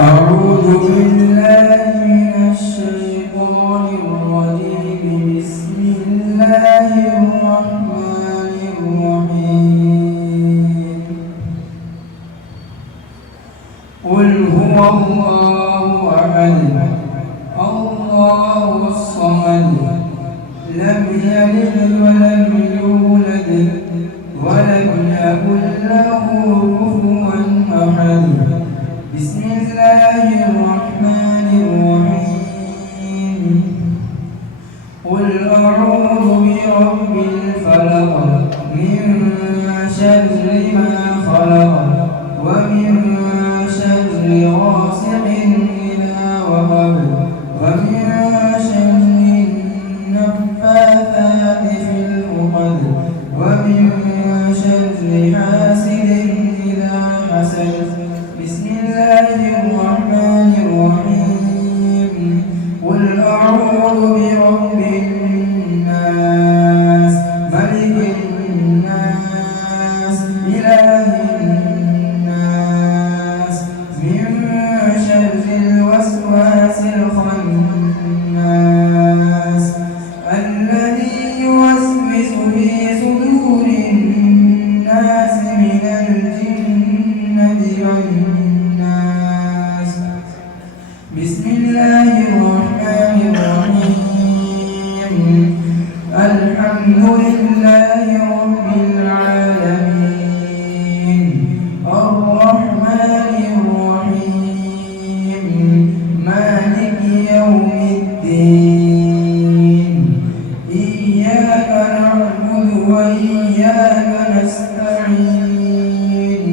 أعوذ بالله من الشيطان الرجيم بسم الله الرحمن الرحيم قل هو الله أحد الله الصمد لم يلد ولم يولد ولم يكن له كفوا أحد بسم الله الرحمن الرحيم قل أعوذ برب الفلق من شر ما خلق ومن شر غاسق إذا وقب ومن شر النفاثات في العقد ومن شر حاسد إذا حسد بسم الله الرحمن الرحيم قل أعوذ برب الناس ملك الناس إله الناس من شر الوسواس الخناس الذي يوسوس في صدور الناس من الجنة والناس بسم الله الرحمن الرحيم الحمد لله رب العالمين الرحمن الرحيم مالك يوم الدين إياك نعبد وإياك نستعين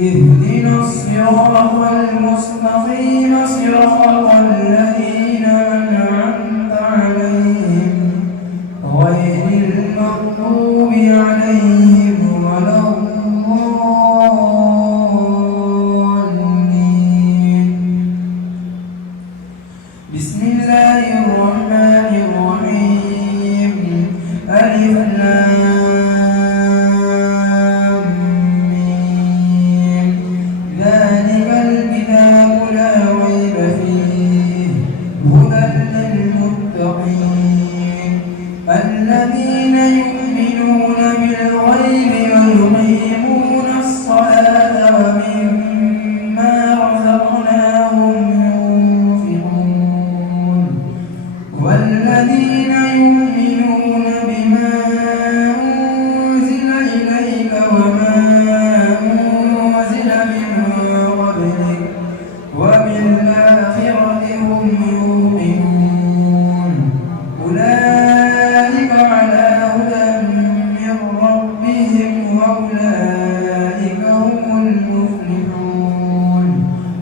اهدنا الصراط المستقيم صراط الذين أنعمت عليهم غير المغضوب عليهم ولا الضالين بسم الله الرحمن الرحيم ألف لام ميم ذلك الكتاب لا ريب فيه هدى للمتقين الذين يؤمنون بالغيب ويقيمون الصلاة ومما رزقناهم ينفقون والذين يؤمنون بما أنزل إليك وما أنزل من قبلك وبالآخرة هم يوقنون أولئك على هدى من ربهم وأولئك هم المفلحون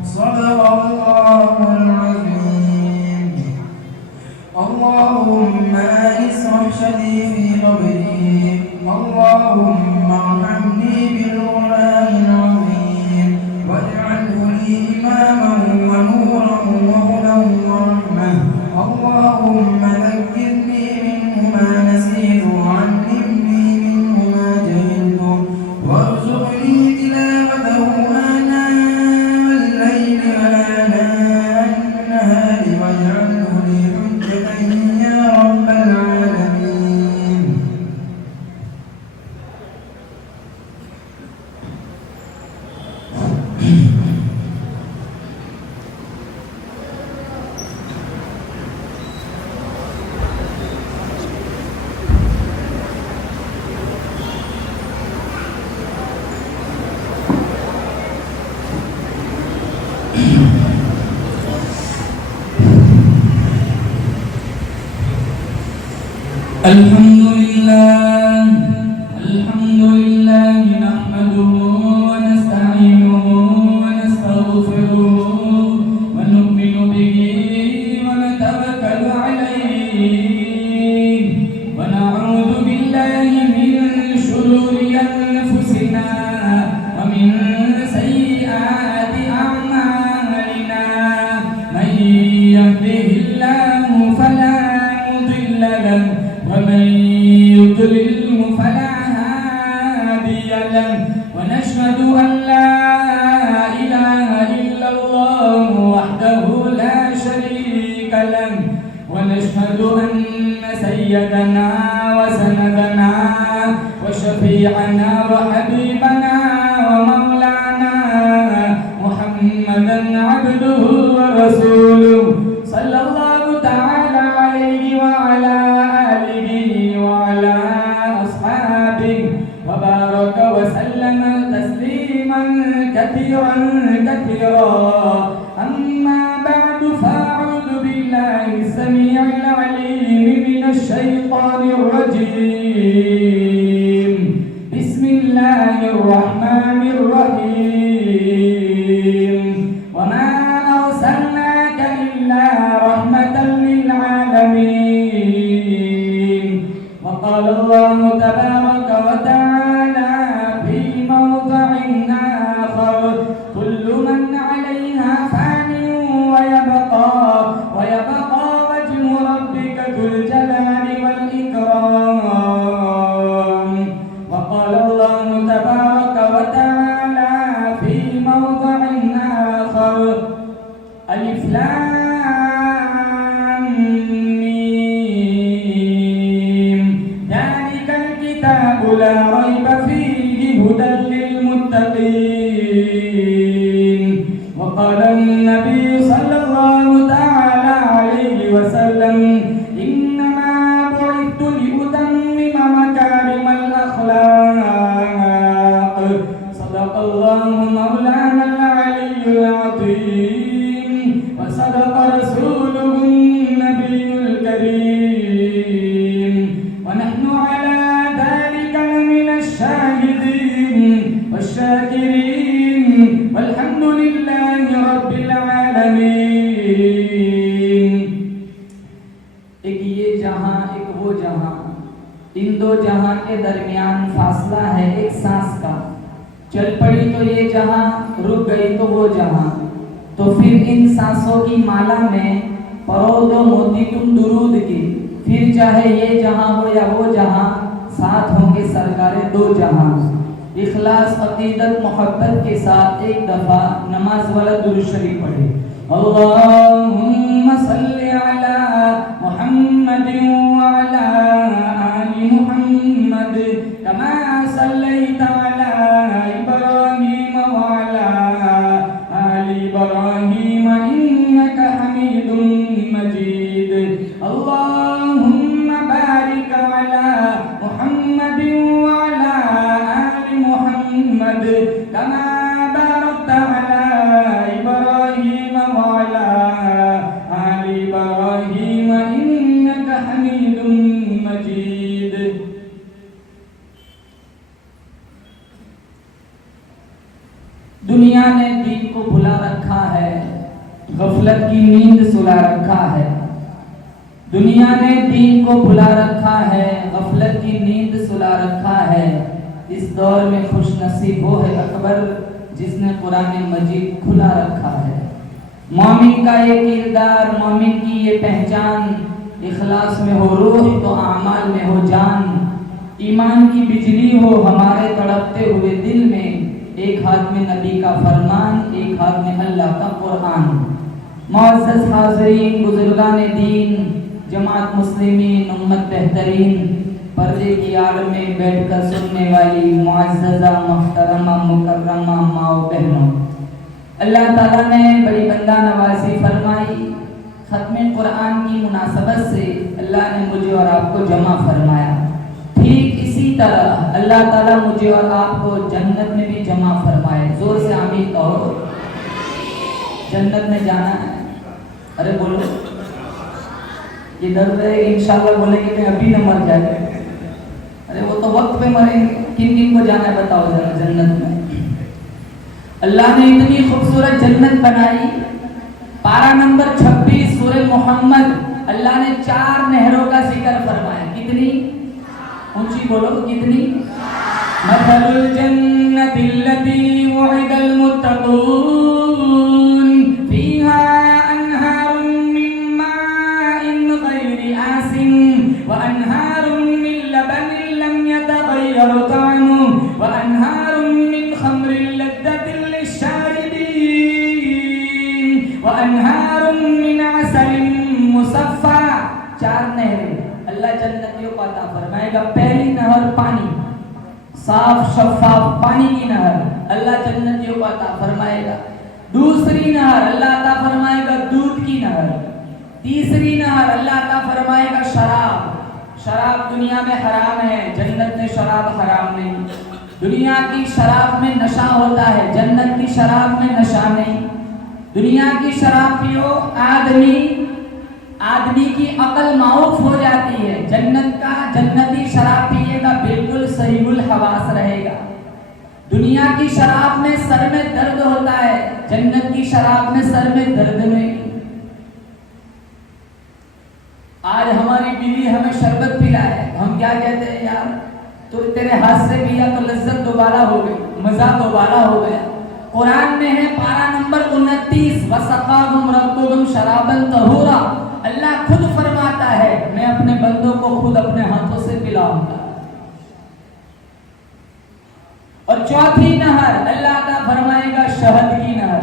صدق الله العظيم اللهم آنس وحشتي في قبري اللهم ارحم الحمد لله نحمده ونستعينه ونستغفره ونؤمن به ونتوكل عليه ونعوذ بالله من شرور أنفسنا ومن سيئات أعمالنا من يهده الله فلا مضل له ومن يضلله فلا هادي له ونشهد أن لا إله إلا الله وحده لا شريك له ونشهد أن سيدنا وسندنا وشفيعنا وحبيبنا ومولانا محمدا عبده ورسوله صلى الله تعالى عليه وعلى آله وعلى أصحابه وبارك وسلم تسليما كثيرا أما بعد فأعوذ بالله السميع العليم من الشيطان الرجيم بسم الله الرحمن الرحيم وما أرسلناك إلا رحمة للعالمين وقال الله تبارك وتعالى في موضع آخر كل من عليها فان ويبقى وجه ربك ذو الجلال والإكرام وقال الله تبارك وتعالى في موضع آخر ألف لام ميم ذلك الكتاب لا ريب فيه هدى للمتقين وقال النبي صلى الله تعالى عليه وسلم إنما بعثت لأتمم مكارم الأخلاق صدق الله مولانا العلي العظيم وصدق رسوله النبي الكريم ونحن على ذلك من الشاهدين والشاكرين والحمد لله رب العالمين ایک یہ جہاں ایک وہ جہاں ان دو جہاں کے درمیان فاصلہ ہے ایک سانس کا چل پڑی تو یہ جہاں رک گئی تو وہ جہاں تو پھر ان سانسوں کی مالا میں پرو دو موتی تم درود کی پھر چاہے یہ جہاں ہو یا وہ جہاں ساتھ ہوں گے سرکار دو جہاں اخلاص عقیدت محبت کے ساتھ ایک دفعہ نماز والا درود شریف پڑھے اللہم صلی علی محمد وعلی آل محمد کما صلیت علی ابراہیم وعلی آل ابراہیم انک حمید مجید اللہم بارک علی محمد وعلی آل محمد کما بارکت علی ابراہیم وعلی آل ابراہیم انک حمید مجید دنیا نے دین کو بھلا رکھا ہے غفلت کی نیند سلا رکھا ہے دنیا نے دین کو بھلا رکھا ہے غفلت کی نیند سلا رکھا ہے اس دور میں خوش نصیب وہ ہے اکبر جس نے قرآن مجید کھلا رکھا ہے مومن کا یہ کردار مومن کی یہ پہچان اخلاص میں ہو روح تو اعمال میں ہو جان ایمان کی بجلی ہو ہمارے تڑپتے ہوئے دل میں ایک ہاتھ میں نبی کا فرمان ایک ہاتھ میں اللہ کا قرآن معزز حاضرین بزرگان دین جماعت مسلمین امت بہترین پردے کی آڑ میں بیٹھ کر سننے والی معززہ محترمہ مکرمہ ماں و بہنوں اللہ تعالیٰ نے بڑی بندہ نوازی فرمائی ختم قرآن کی مناسبت سے اللہ نے مجھے اور آپ کو جمع فرمایا ٹھیک اسی طرح اللہ تعالیٰ مجھے اور آپ کو جنت میں بھی جمع فرمائے زور سے آمین کہو جنت میں جانا ہے ارے بولو یہ ڈر رہے کہ انشاءاللہ بولے کہ میں ابھی نہ مر جائے. ارے وہ تو وقت پہ مریں گے. کن کن کو جانا ہے بتاؤ ذرا جنت میں. اللہ نے اتنی خوبصورت جنت بنائی. پارہ نمبر 26 سورہ محمد, اللہ نے 4 نہروں کا ذکر فرمایا. کتنی اونچی بولو, کتنی؟ مثل الجنة التي وعد المتقون فيها أنهار من ماء غير آسن وأنهار من لبن لم يتغير طعمه وأنهار من خمر لذة للشاربين وأنهار من عسل مصفى. 4 نہریں اللہ جنتیوں کو عطا فرمائے گا. پہلی نہر پانی, صاف شفاف پانی کی نہر اللہ جنتیوں کو عطا فرمائے گا. دوسری نہر اللہ عطا فرمائے گا دودھ کی نہر. تیسری نہر اللہ عطا فرمائے گا شراب. شراب دنیا میں حرام ہے, جنت میں شراب حرام نہیں. دنیا کی شراب میں نشہ ہوتا ہے, جنت کی شراب میں نشہ نہیں. دنیا کی شراب پیو آدمی کی عقل معوف ہو جاتی ہے. جنتی شراب پیے گا بالکل صحیح الحواس رہے گا. دنیا کی شراب میں سر میں درد ہوتا ہے, جنت کی شراب میں سر میں درد نہیں. آج ہماری بیوی ہمیں شربت پلائے, ہم کیا کہتے ہیں, یار تو تیرے ہاتھ سے پیا تو لذت دوبارہ ہو گئی, مزہ دوبارہ ہو گیا. قرآن میں ہے پارہ نمبر 29 وَسَقَاهُمْ رَبُّهُمْ شَرَابًا طَهُورًا. اللہ خود فرماتا ہے میں اپنے بندوں کو خود اپنے ہاتھوں سے پلاؤں گا. اور چوتھی نہر اللہ عطا فرمائے گا شہد کی نہر.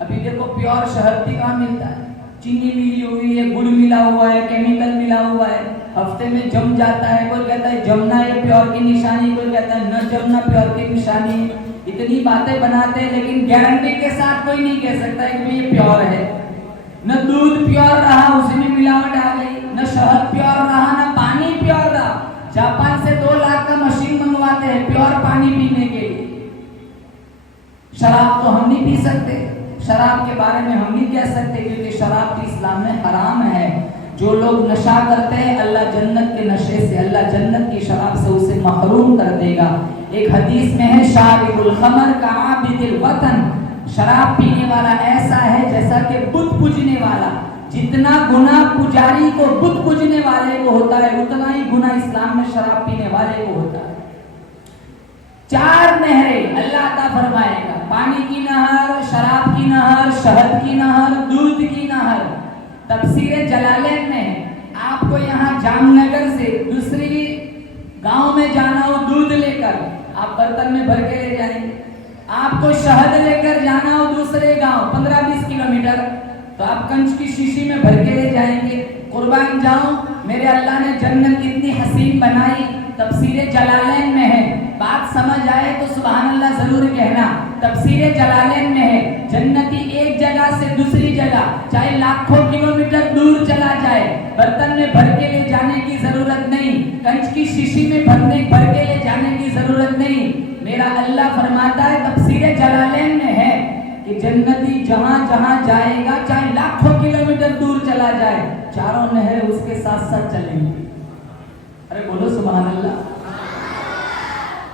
ابھی دیکھو پیور شہد بھی کہاں ملتا ہے, چینی ملی ہوئی ہے, گڑ ملا ہوا ہے, کیمیکل ملا ہوا ہے, ہفتے میں جم جاتا ہے. کوئی کہتا ہے جمنا یہ پیور کی نشانی, کوئی کہتا ہے نہ جمنا پیور کی نشانی. اتنی باتیں بناتے ہیں لیکن گارنٹی کے ساتھ کوئی نہیں کہہ سکتا ہے کہ یہ پیور ہے. نہ دودھ پیور رہا, اس میں ملاوٹ آ گئی. نہ شہد پیور رہا, نہ پانی پیور رہا. جاپان سے 2 لاکھ کا مشین منگواتے ہیں پیور پانی پینے کے لیے. شراب تو ہم نہیں پی سکتے, شراب کے بارے میں ہم نہیں کہہ سکتے کیونکہ شراب بھی اسلام میں حرام ہے. جو لوگ نشہ کرتے ہیں اللہ جنت کے نشے سے, اللہ جنت کی شراب سے اسے محروم کر دے گا. ایک حدیث میں ہے شارب الخمر کعابد الوطن. شراب پینے والا ایسا ہے جیسا کہ بت پوجنے والا. جتنا گناہ پجاری کو بت پوجنے والے کو ہوتا ہے اتنا ہی گناہ اسلام میں شراب پینے والے کو ہوتا ہے. 4 نہریں اللہ عطا فرمائے گا, پانی کی نہر, شراب کی نہر, شہد کی نہر, دودھ کی نہر. تفسیر جلالین میں آپ کو یہاں جام نگر سے دوسری گاؤں میں جانا ہو دودھ لے کر, آپ برتن میں بھر کے لے جائیں گے. آپ کو شہد لے کر جانا ہو دوسرے گاؤں 15-20 کلومیٹر تو آپ کنچ کی شیشی میں بھر کے لے جائیں گے. قربان جاؤں, میرے اللہ نے جنت کتنی حسین بنائی. تفسیر جلالین میں ہے, بات سمجھ آئے تو سبحان اللہ ضرور کہنا. تفسیر جلالین میں ہے جنتی ایک جگہ سے دوسری جگہ چاہے لاکھوں کلومیٹر دور چلا جائے برتن میں بھر کے لے جانے کی ضرورت نہیں, کنچ کی شیشی میں بھر کے لے جانے کی ضرورت نہیں. میرا اللہ فرماتا ہے تفسیر جلالین میں ہے کہ جنتی جہاں جہاں جائے گا چاہے لاکھوں کلومیٹر دور چلا جائے 4 نہریں اس کے ساتھ ساتھ چلیں گی. ارے بولو سبحان اللہ.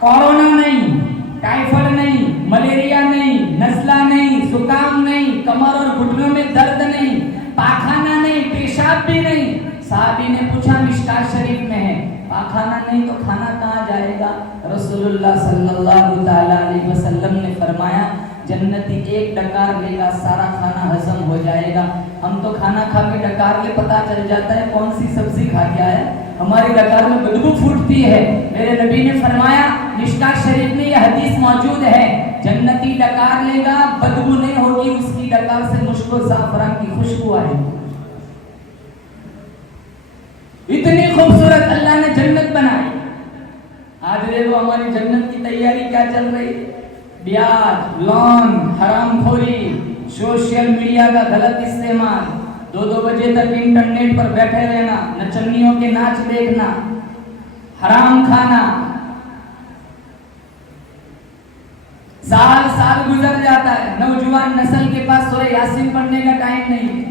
کورونا نہیں, ٹائیفائڈ نہیں, ملیریا نہیں, نزلہ نہیں, زکام نہیں, کمر اور گھٹنوں میں درد نہیں, پاخانہ نہیں, پیشاب بھی نہیں. صحابی نے پوچھا مشکات شریف میں ہے پاخانہ نہیں تو کھانا کہاں جائے گا؟ رسول اللہ صلی اللہ علیہ وسلم نے فرمایا جنتی ایک ڈکار لے گا سارا کھانا ہضم ہو جائے گا. ہم تو کھانا کھا کے ڈکار کے پتہ چل جاتا ہے کون سی سبزی کھا کے آیا, ہماری ڈکار میں بدبو پھوٹتی ہے. میرے نبی نے فرمایا مشکات شریف میں یہ حدیث موجود ہے جنتی ڈکار لے گا بدبو نہیں ہوگی, اس کی ڈکار سے مشک و زعفران کی خوشبو آئے گی. اتنی خوبصورت اللہ نے جنت بنائی. آج دیکھو ہماری جنت کی تیاری کیا چل رہی ہے, بیاج, لون, حرام خوری, سوشل میڈیا کا غلط استعمال, 2 بجے تک انٹرنیٹ پر بیٹھے رہنا, نچنیوں کے ناچ دیکھنا, حرام کھانا. سال گزر جاتا ہے, نوجوان نسل کے پاس سورہ یاسین پڑھنے کا ٹائم نہیں ہے.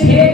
6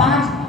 5,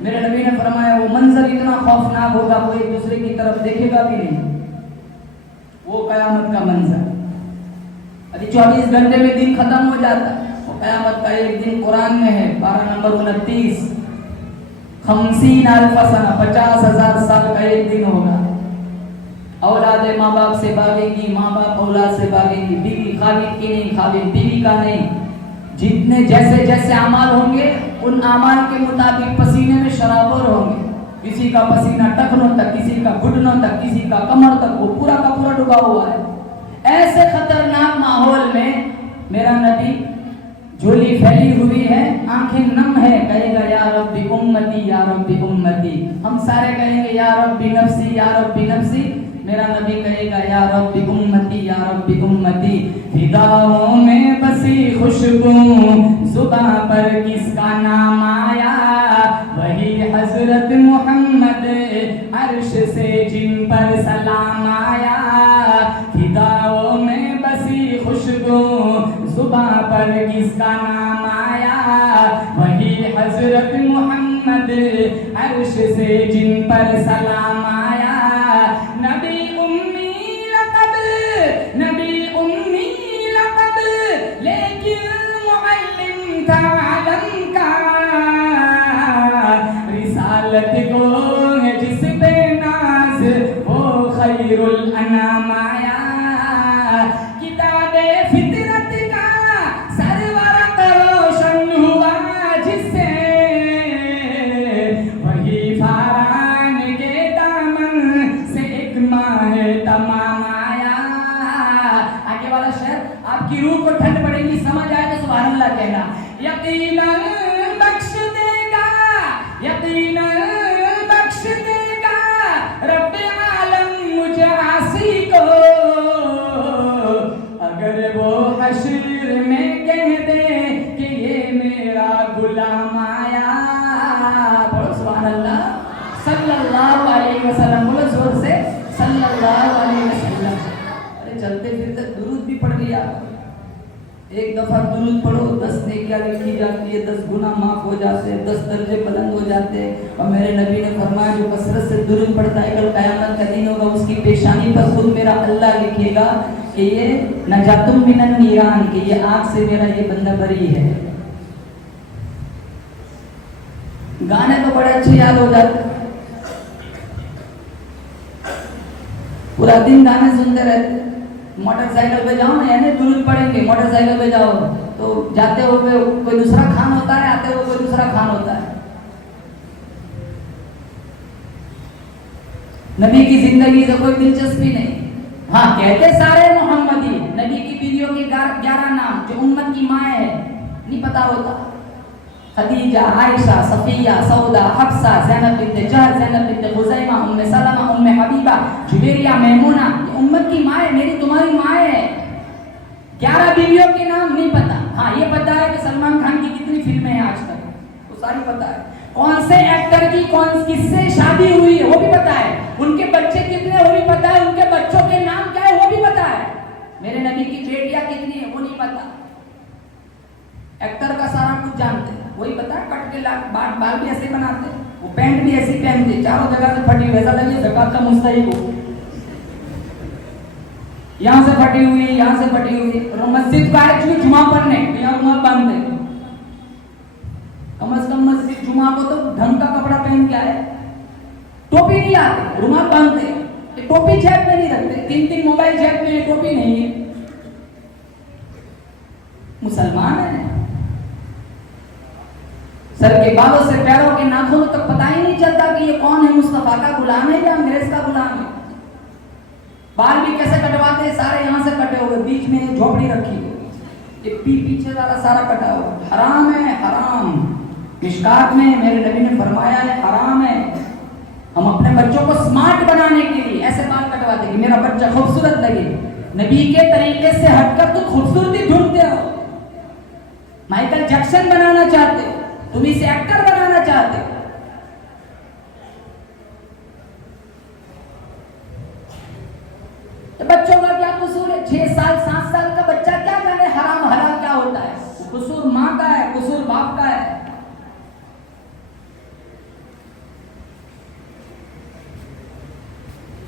میرے نبی نے فرمایا وہ منظر اتنا خوفناک ہوگا وہ ایک دوسرے کی طرف دیکھے گا بھی نہیں، وہ قیامت کا منظر۔ ابھی 24 گھنٹے میں دن ختم ہو جاتا ہے، وہ قیامت کا ایک دن قرآن میں ہے 12 نمبر 29، 50,000 سنہ، 50,000 سال کا ایک دن ہوگا۔ اولاد ماں باپ سے بھاگے گی، ماں باپ اولاد سے بھاگے گی، بیوی خاوند کی نہیں، خاوند بیوی کا نہیں۔ جتنے جیسے جیسے اعمال ہوں گے ان اعمال کے مطابق پسینے میں شرابور ہوں گے، کسی کا پسینہ ٹخنوں تک، کسی کا گھٹنوں تک، کسی کا کمر تک، وہ پورا کا پورا ڈوبا ہوا ہے۔ ایسے خطرناک ماحول میں میرا نبی جھولی پھیلی ہوئی ہے، آنکھیں نم ہے، کہے گا یا ربی امتی یا ربی امتی۔ ہم سارے کہیں گے یا ربی نفسی یا ربی نفسی، میرا نبی کہے گا یا ربی امتی یا ربی امتی۔ فداؤں میں بسی خوشبو زباں پر کس کا نام آیا، وہی حضرت محمد عرش سے جن پر سلام آیا۔ فداؤں میں بسی خوشبو زباں پر کس کا نام آیا، وہی حضرت محمد عرش سے جن پر سلام آیا۔ نبی امی لقب، نبی امی لقب، لیکن معلم تھا عالم کا، رسالت کو ہے جس پہ ناز وہ خیر الانام آیا۔ کتاب فطرت کا سرورق روشن ہوا جس سے، وہی فاران کے دامن سے ایک ماہ تمام آیا۔ آگے والا شعر آپ کی روح کو ٹھنڈ پڑے گی، سمجھ آئے تو سبحان اللہ کہنا۔ یقیناً بخش دے گا، یقیناً بخش دے گا رب عالم مجھے عاصی کو، اگر وہ حشر میں کہہ دے کہ یہ میرا غلام آیا۔ بولو سبحان اللہ، صلی اللہ علیہ وسلم، بولو زور سے صلی اللہ علیہ وسلم۔ ارے چلتے پھرتے درود بھی پڑھ لیا، ایک دفعہ درود پڑھو 10 نیکیاں لکھی جاتی ہے، 10 گناہ معاف ہو جاتے ہیں، 10 درجے بلند ہو جاتے ہیں۔ اور میرے نبی نے فرمایا جو کثرت سے درود پڑھتا ہے کل قیامت کا دن ہوگا اس کی پیشانی پر خود میرا اللہ لکھے گا کہ یہ نجاتم من النیران، کہ یہ آگ سے میرا یہ بندہ بری ہے۔ گانے تو بڑے اچھے یاد ہو جاتے، پورا دن گانے سنتے رہتے۔ موٹر سائیکل پہ جاؤ نا، یعنی درود پڑھیں گے، موٹر سائیکل پہ جاؤ تو جاتے ہوئے کوئی دوسرا خان ہوتا ہے، آتے ہوئے کوئی دوسرا خان ہوتا ہے۔ نبی کی زندگی سے کوئی دلچسپی نہیں، ہاں کہتے سارے محمدی، نبی کی بیویوں کے 11 نام جو امت کی ماں ہے نہیں پتا ہوتا، خدیجہ، عائشہ، صفیہ، سودا، حفصہ، زینب بنت جہش، زینب بنت خزیمہ، ام سلمہ، ام حبیبہ، جویریہ، میمونہ، یہ امت کی ماں ہے، میری تمہاری ماں ہے۔ 11 بیویوں کے نام نہیں پتا، ہاں یہ پتا ہے کہ سلمان خان کی کتنی فلمیں ہیں آج تک، وہ ساری پتا ہے، کون سے ایکٹر کی کس سے شادی ہوئی ہے وہ بھی پتا ہے، ان کے بچے کتنے وہ بھی پتا ہے، ان کے بچوں کے نام کیا ہے وہ بھی پتا ہے۔ میرے نبی کی بیٹیاں کتنی ہیں وہ نہیں پتا، ایکٹر کا سارا کچھ جانتے ہیں، وہی پتا ہے، کٹ کے بال بھی ایسے بناتے ہیں، وہ پینٹ بھی ایسی پہنتے، چاروں جگہ سے پھٹی ہوئی، ایسا لگے زکات کا مستحق ہو، یہاں سے پھٹی ہوئی، یہاں سے پھٹی ہوئی، اور مسجد کا ہے چونکہ جمعہ پڑھنے یہاں رومال باندھتے، کم از کم مسجد جمعہ کو تو ڈھنگ کا کپڑا پہن کے آئے، ٹوپی نہیں آتی، رومال باندھتے، ٹوپی جیب میں نہیں رکھتے، 3 موبائل جیب میں، ٹوپی نہیں ہے، مسلمان ہیں، سر کے بالوں سے پیروں کے ناخنوں تک پتہ ہی نہیں چلتا کہ یہ کون ہے، مصطفیٰ کا غلام ہے یا انگریز کا غلام ہے۔ بال بھی کیسے کٹواتے ہیں، سارے یہاں سے کٹے ہوئے، بیچ میں جھوپڑی رکھی ہوئی، یہ پیچھے والا سارا کٹا ہوا، حرام ہے، حرام۔ مشکات میں میرے نبی نے فرمایا ہے حرام ہے۔ ہم اپنے بچوں کو سمارٹ بنانے کے لیے ایسے بال کٹواتے ہیں کہ میرا بچہ خوبصورت لگے، نبی کے طریقے سے ہٹ کر تو خوبصورتی ڈھونڈتے ہو، مائیکل جیکسن بنانا چاہتے ہو، تم اسے ایکٹر بنانا چاہتے ہو۔ بچوں کا کیا قصور ہے، 6 سال 7 سال کا بچہ کیا جانے حرام حلال کیا ہوتا ہے، قصور ماں کا ہے، قصور باپ کا ہے۔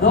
2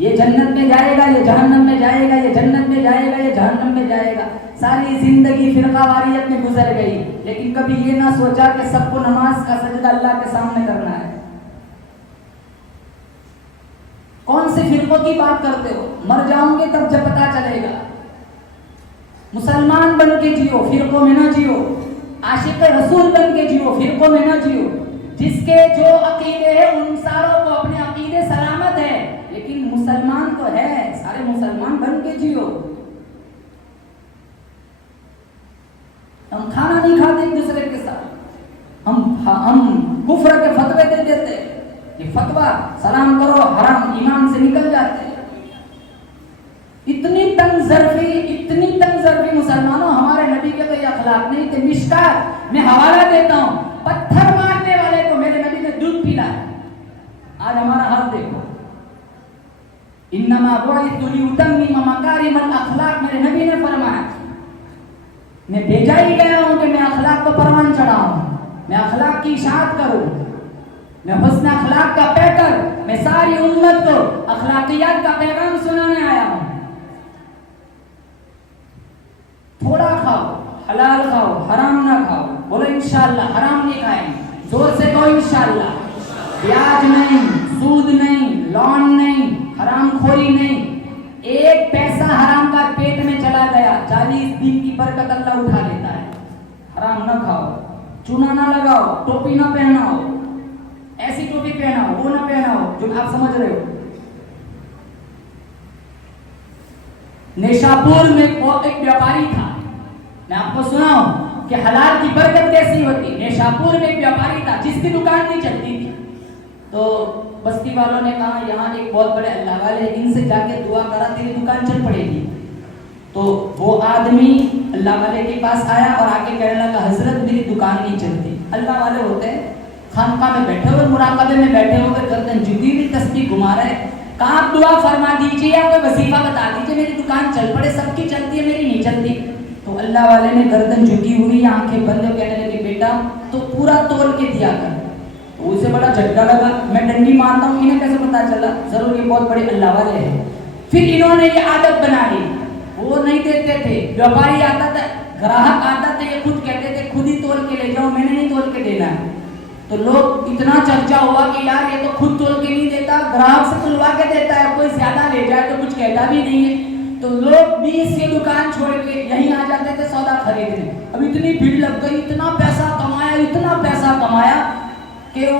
یہ جنت میں جائے گا، یہ جہنم میں جائے گا، یہ جنت میں جائے گا، یہ جہنم میں جائے گا. ساری زندگی فرقہ واریت میں گزر گئی، لیکن کبھی یہ نہ سوچا کہ سب کو نماز کا سجدہ اللہ کے سامنے کرنا ہے. کون سے فرقوں کی بات کرتے ہو؟ مر جاؤں گے تب جب پتا چلے گا. مسلمان بن کے جیو، فرقوں میں نہ جیو. عاشق رسول بن کے جیو، فرقوں میں نہ جیو. جس کے جو عقیدے ہیں ان ساروں کو اپنے عقیدے سلامت ہے، لیکن مسلمان تو ہے، سارے مسلمان بن کے جیو. ہم کھانا نہیں کھاتے ایک دوسرے کے ساتھ، ہم کفر کے فتوے دے دیتے. یہ فتویٰ سلام کرو حرام، ایمان سے نکل جاتے. اتنی تنگ ظرفی مسلمانوں، ہمارے نبی کے تو یہ اخلاق نہیں تھے. مشکات میں حوالہ دیتا ہوں، پتھر مارنے والے کو میرے نبی نے دودھ پلایا. آج ہمارا حال دیکھو. انما بعثت لأتمم مکارم الاخلاق، میرے نبی نے فرمایا میں بھیجا ہی گیا ہوں کہ میں اخلاق کو پروان چڑھاؤں، میں اخلاق کی اشاعت کروں، میں حسن اخلاق کا پیکر، میں ساری امت کو اخلاقیات کا پیغام سنانے آیا ہوں. تھوڑا کھاؤ، حلال کھاؤ، حرام نہ کھاؤ. بولو انشاءاللہ حرام نہیں کھائیں گے. زور سے کہو انشاءاللہ. بیاج نہیں، سود نہیں، لون نہیں، حرام خوری نہیں. ایک پیسہ حرام کا پیٹ میں چلا گیا، 40 دن کی برکت اللہ اٹھا لیتا ہے. حرام نہ کھاؤ، چونا نہ لگاؤ، ٹوپی نہ پہناؤ، ایسی ٹوپی پہناؤ، وہ نہ پہناؤ جو آپ سمجھ رہے ہو. نیشاپور میں ایک ویاپاری تھا، میں آپ کو سناؤں کہ حلال کی برکت کیسی ہوتی. نیشاپور میں ایک ویاپاری تھا جس کی دکان نہیں چلتی تھی. تو بستی والوں نے کہا یہاں ایک بہت بڑے اللہ والے ہیں، ان سے جا کے دعا کرا تیری دکان چل پڑے گی. تو وہ آدمی اللہ والے کے پاس آیا اور آ کے کہنے لگا حضرت میری دکان نہیں چلتی. اللہ والے ہوتے ہیں خانقاہ میں بیٹھے ہوئے، مراقبے میں بیٹھے ہوئے، گردن جھکی ہوئی، تسبیح گھما رہے. کہاں آپ دعا فرما دیجیے یا کوئی وظیفہ بتا دیجیے میری دکان چل پڑے. سب کی چلتی ہے، میری نہیں چلتی. تو اللہ والے نے گردن جھکی ہوئی، آنکھیں بند ہو کہنے لگے بیٹا تو پورا تول کے دیا کر. تو اسے بڑا جھٹکا لگا، میں ڈنڈی مارتا ہوں، انہیں کیسے پتا چلا؟ ضرور یہ بہت بڑے اللہ والے ہیں. پھر انہوں نے یہ عادت بنا لی، وہ نہیں دیتے تھے. ویاپاری آتا تھا، گراہک آتا تھا، یہ خود کہتے تھے خود ہی تول کے لے جاؤ، میں نے نہیں تول کے دینا ہے. تو لوگ اتنا چرچا ہوا کہ یار یہ تو خود تول کے نہیں دیتا، گراہک سے تلوا کے دیتا ہے، کوئی زیادہ لے جائے تو کچھ کہتا بھی نہیں ہے. تو لوگ 20 یہ دکان چھوڑ کے یہیں آ جاتے تھے سودا خریدنے. اب اتنی بھیڑ لگ گئی، اتنا پیسہ کمایا کہ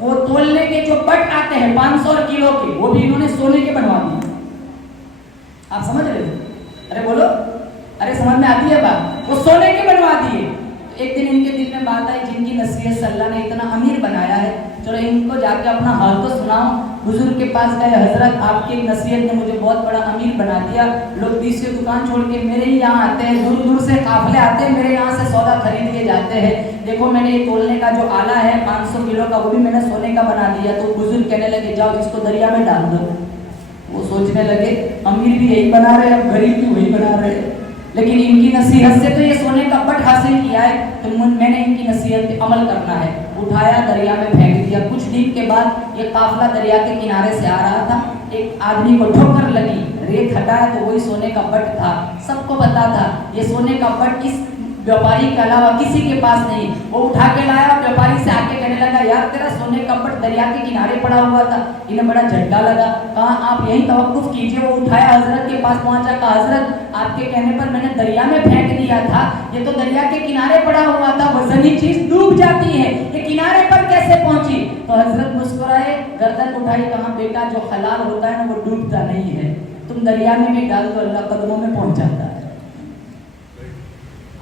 وہ تولنے کے جو بٹ آتے ہیں 500 کلو کے، وہ بھی انہوں نے سونے کے بنوا دیے. آپ سمجھ رہے ہو؟ ارے بولو، ارے سمجھ میں آتی ہے بات؟ وہ سونے کے بنوا دیے. ایک دن ان کے دل میں بات آئی جن کی نصیحت سے اللہ نے اتنا امیر بنایا ہے، چلو ان کو جا کے اپنا حال تو سناؤ. بزرگ کے پاس گئے، حضرت آپ کی نصیحت نے مجھے بہت بڑا امیر بنا دیا. لوگ 20 دکان چھوڑ کے میرے ہی یہاں آتے ہیں، دور دور سے قافلے آتے ہیں، میرے یہاں سے سودا خرید کے جاتے ہیں. دیکھو میں نے یہ تولنے کا جو آلہ ہے 500 کلو کا، وہ بھی میں نے سونے کا بنا دیا. تو بزرگ کہنے لگے جاؤ اس کو دریا میں ڈال دو. وہ سوچنے لگے امیر بھی یہی بنا رہے، اب غریب بھی وہی بنا رہے، لیکن ان کی نصیحت سے تو یہ سونے کا بٹ حاصل کیا ہے، تو میں نے ان کی نصیحت پہ عمل کرنا ہے. اٹھایا دریا میں پھینک دیا. کچھ دن کے بعد یہ قافلہ دریا کے کنارے سے آ رہا تھا، ایک آدمی کو ٹھوکر لگی، ریت ہٹایا تو وہی سونے کا بٹ تھا. سب کو پتا تھا یہ سونے کا بٹ اس ویاپاری کے علاوہ کسی کے پاس نہیں. وہ اٹھا کے لایا، ویاپاری سے آ کے کہنے لگا یار تیرا سونے کا بٹ دریا کے کنارے پڑا ہوا تھا. انہیں بڑا جھٹکا لگا، کہا آپ یہیں توقف کیجئے. وہ اٹھایا حضرت کے پاس پہنچا، کہا حضرت آپ کے کہنے پر میں نے دریا میں پھینک دیا تھا، یہ تو دریا کے کنارے پڑا ہوا تھا، وزنی چیز ڈوب جاتی ہے، یہ کنارے پر کیسے پہنچی؟ تو حضرت مسکرائے، گردن اٹھائی، کہا بیٹا جو حلال ہوتا ہے نا وہ ڈوبتا نہیں ہے، تم دریا میں بھی ڈال دو اللہ قدموں میں پہنچ جاتا ہے.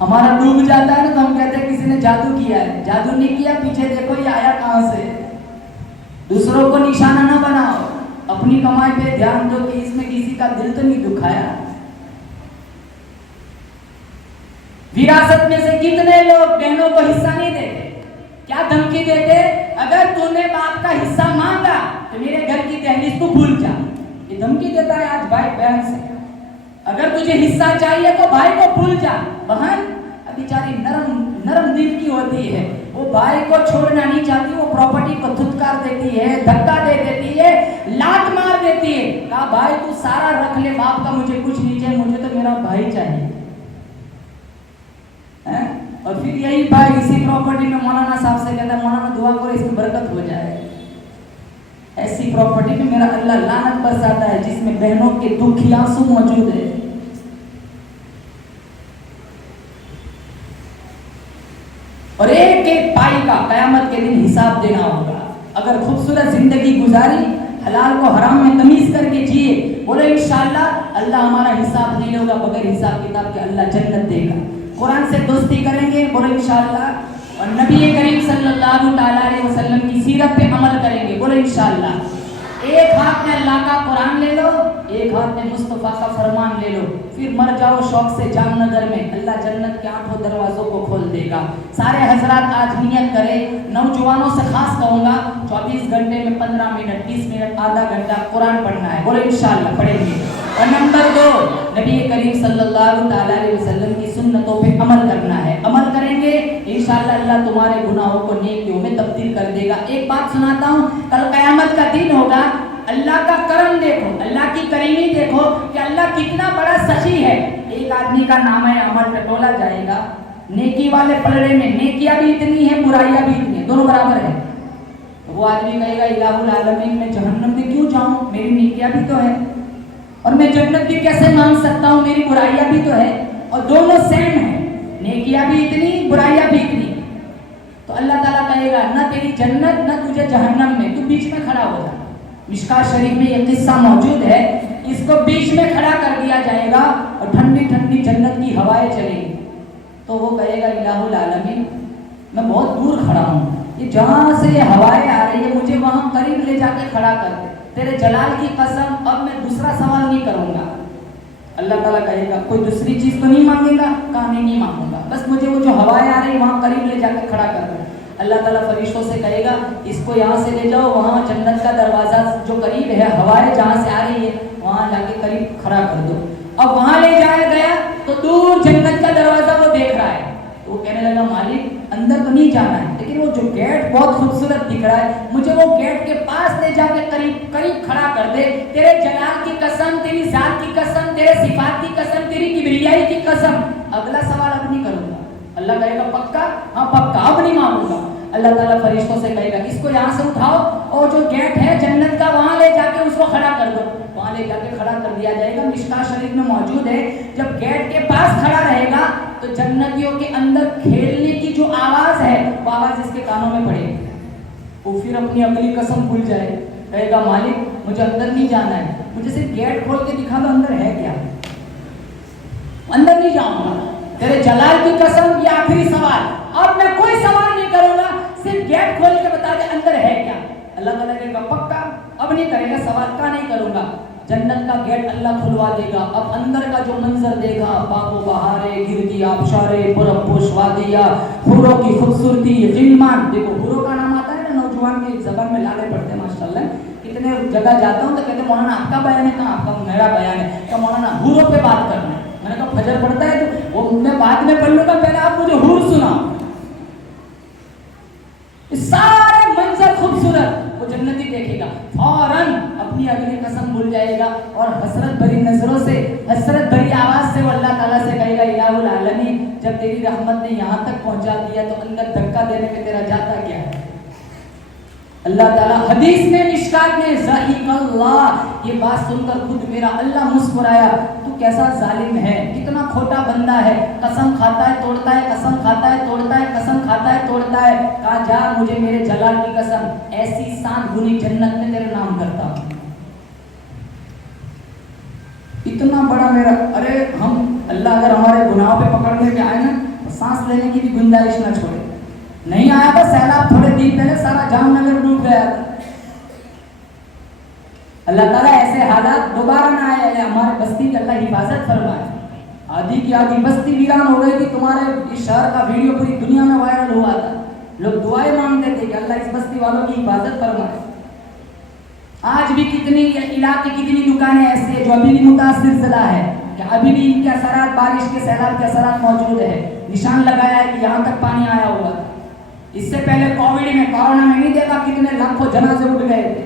ہمارا ڈوب جاتا ہے نا تو ہم کہتے ہیں کسی نے جادو کیا ہے. جادو نہیں کیا، پیچھے دیکھو یہ آیا کہاں سے. دوسروں کو نشانہ نہ بناؤ، اپنی کمائی پہ دھیان دو کہ اس میں کسی کا دل تو نہیں دکھایا. وراثت میں سے کتنے لوگ بہنوں کو حصہ نہیں دیتے، کیا دھمکی دیتے؟ اگر تو نے باپ کا حصہ مانگا تو میرے گھر کی دہلیز کو بھول جا. یہ دھمکی دیتا ہے آج بھائی بہن سے. اگر تجھے حصہ چاہیے تو بھائی کو بھول جا. بہن بیچاری نرم دل کی ہوتی ہے، وہ بھائی کو چھوڑنا نہیں چاہتی، وہ پراپرٹی کو دھتکار دیتی ہے، دھکا دے دیتی ہے، لات مار دیتی ہے. کہا بھائی تو سارا رکھ لے باپ کا، مجھے کچھ نہیں چاہیے، مجھے تو میرا بھائی چاہیے. اور پھر یہی بھائی اسی پراپرٹی میں مولانا صاحب سے کہتا ہے مولانا دعا کرو اس میں برکت ہو جائے. ایسی پراپرٹی میں میرا اللہ لعنت برساتا ہے جس میں بہنوں کے دکھی آنسو موجود ہے. اور ایک ایک پائی کا قیامت کے دن حساب دینا ہوگا. اگر خوبصورت زندگی گزاری، حلال کو حرام میں تمیز کر کے جیے، بولے انشاءاللہ اللہ ہمارا حساب نہیں ہوگا، بغیر حساب کتاب کے اللہ جنت دے گا. قرآن سے دوستی کریں گے، بولے انشاءاللہ. اور نبی کریم صلی اللہ تعالیٰ علیہ وسلم کی سیرت پہ عمل کریں گے، بولے انشاءاللہ. ایک ہاتھ میں اللہ کا قرآن لے لو، ایک ہاتھ میں مصطفیٰ کا فرمان لے لو، پھر مر جاؤ شوق سے جام نگر میں، اللہ جنت کے 8 دروازوں کو کھول دے گا. سارے حضرات آج نیت کریں. نوجوانوں سے خاص کہوں گا 24 گھنٹے میں 15 منٹ 20 منٹ آدھا گھنٹہ قرآن پڑھنا ہے، بولے انشاءاللہ پڑھیں گے. اور نمبر 2، نبی کریم صلی اللہ تعالیٰ علیہ وسلم کی سنتوں پہ عمل کرنا ہے. عمل کریں گے انشاءاللہ اللہ تمہارے گناہوں کو نیکیوں میں تبدیل کر دے گا. ایک بات سناتا ہوں، کل قیامت کا دن ہوگا. اللہ کا کرم دیکھو، اللہ کی کریمی دیکھو کہ اللہ کتنا بڑا سخی ہے. ایک آدمی کا نام ہے عمل ٹٹولا جائے گا نیکی والے پلڑے میں، نیکیاں بھی اتنی ہیں برائیاں بھی اتنی ہیں، دونوں برابر ہیں. وہ آدمی کہے گا الہ العالمین میں جہنم میں کیوں جاؤں، میری نیکیاں بھی تو ہے، اور میں جنت بھی کیسے مانگ سکتا ہوں، میری برائیاں بھی تو ہے، اور دونوں سیم ہیں، نیکیاں بھی اتنی برائیاں بھی اتنی. تو اللہ تعالیٰ کہے گا نہ تیری جنت نہ تجھے جہنم میں، تو بیچ میں کھڑا ہو جا. مشکات شریف میں یہ قصہ موجود ہے. اس کو بیچ میں کھڑا کر دیا جائے گا اور ٹھنڈی ٹھنڈی جنت کی ہوائیں چلیں گی. تو وہ کہے گا الہ العالمین میں بہت دور کھڑا ہوں، یہ جہاں سے یہ ہوائیں آ رہی ہے مجھے وہاں قریب لے جا کے کھڑا کر دے، تیرے جلال کی قسم اب میں دوسرا سوال نہیں کروں گا. اللہ تعالیٰ کہے گا کوئی دوسری چیز تو نہیں مانگے گا؟ کہا نہیں مانگوں گا، بس مجھے وہ جو ہوائیں آ رہی وہاں قریب لے جا کے کھڑا کر دے. اللہ تعالیٰ فرشتوں سے کہے گا اس کو یہاں سے لے جاؤ، وہاں جنت کا دروازہ جو قریب ہے، ہوائیں جہاں سے آ رہی ہے وہاں جا کے قریب کھڑا کر دو. اب وہاں لے جایا گیا تو دور جنت کا دروازہ وہ دیکھ رہا ہے. تو وہ کہنے لگا مالک اندر تو نہیں جانا ہے، لیکن وہ جو گیٹ بہت خوبصورت دکھ رہا ہے، مجھے وہ گیٹ کے پاس لے جا کے قریب قریب کھڑا کر دے. تیرے جلال کی قسم، تیری ذات کی قسم، تیرے صفات کی قسم، تیری کبریائی کی قسم اگلا سوال اب نہیں کروں گا. اللہ کہے گا پکا؟ ہاں پکا، اب نہیں مانگوں گا. اللہ تعالیٰ فرشتوں سے کہے گا اس کو یہاں سے اٹھاؤ اور جو گیٹ ہے جنت کا وہاں لے جا کے اس کو کھڑا کر دو. وہاں لے جا کے کھڑا کر دیا جائے گا. مشکات شریف میں موجود ہے جب گیٹ کے پاس کھڑا رہے گا تو جنتیوں کے اندر کھیلنے کی جو آواز ہے وہ آواز اس کے کانوں میں پڑے گی. وہ پھر اپنی اگلی قسم بھول جائے، کہے گا مالک مجھے اندر نہیں جانا ہے، مجھے صرف گیٹ کھول کے دکھا دو اندر ہے کیا، اندر نہیں جاؤں گا. تیرے جلال کی قسم یہ آخری سوال، اب میں کوئی سوال نہیں کروں گا، صرف گیٹ کھول کے بتا دے اندر ہے کیا. اللہ تعالیٰ کہے گا پکا؟ اب نہیں کرے گا سوال، کا نہیں کروں گا. جنت کا گیٹ اللہ کھلوا دے گا. اب اندر کا جو منظر دیکھا، باغ و بہارے، گردی آبشارے، برف پوش وادیاں، حوروں کی خوبصورتی، غلمان. دیکھو حوروں کا نام آتا ہے نا، نوجوان کی زبان میں لانے پڑتے ہیں ماشاءاللہ. کتنے جگہ جاتا ہوں تو کہتے ہیں مولانا آپ کا بیان ہے، کہاں آپ کا میرا بیان ہے، کہ مولانا حوروں پہ بات کرنا ہے. میں نے کہا فجر پڑھتا ہے تو وہ میں بعد میں پڑھ لوں گا، پہلے آپ مجھے حور سنا. سارے منظر خوبصورت وہ جنتی دیکھے گا، فوراً اپنی اگلی قسم بھول جائے گا اور حسرت بھری نظروں سے، حسرت بھری آواز سے وہ اللہ تعالیٰ سے کہے گا الہ العالمین جب تیری رحمت نے یہاں تک پہنچا دیا تو اندر دھکا دینے میں تیرا جاتا کیا ہے. اللہ تعالیٰ حدیث میں مشکات میں ذائق اللہ، یہ بات سن کر خود میرا اللہ مسکرایا، تو کیسا ظالم ہے، کتنا کھوٹا بندہ ہے، قسم کھاتا ہے توڑتا ہے، قسم کھاتا ہے توڑتا ہے، قسم کھاتا ہے توڑتا ہے. کہا جا مجھے میرے جلال کی قسم ایسی سات گنی جنت میں تیرے نام کرتا ہوں. اتنا بڑا میرا، ارے ہم اللہ اگر ہمارے گناہوں پہ پکڑنے کے آئے نا سانس لینے کی بھی گنجائش نہ چھوڑے. نہیں آیا تھا سیلاب تھوڑے دن پہلے، سارا جام نگر ڈوب گیا تھا. اللہ تعالیٰ ایسے حالات دوبارہ نہ آئے، ہمارے بستی کی اللہ حفاظت فرمائے. آدھی کی آدھی بستی ویران ہو گئی تھی. تمہارے اس شہر کا ویڈیو پوری دنیا میں وائرل ہوا تھا. لوگ دعائیں مانگتے تھے کہ اللہ اس بستی والوں کی حفاظت فرمائے. آج بھی کتنی علاقے کتنی دکانیں ایسی ہیں جو ابھی بھی متاثر زدہ ہے، کہ ابھی بھی ان کے اثرات، بارش کے سیلاب کے اثرات موجود ہے. نشان لگایا ہے کہ یہاں تک پانی آیا ہوا تھا. اس سے پہلے کووڈ میں، کورونا میں نہیں دیکھا کتنے لاکھوں جنازے اٹھ گئے تھے.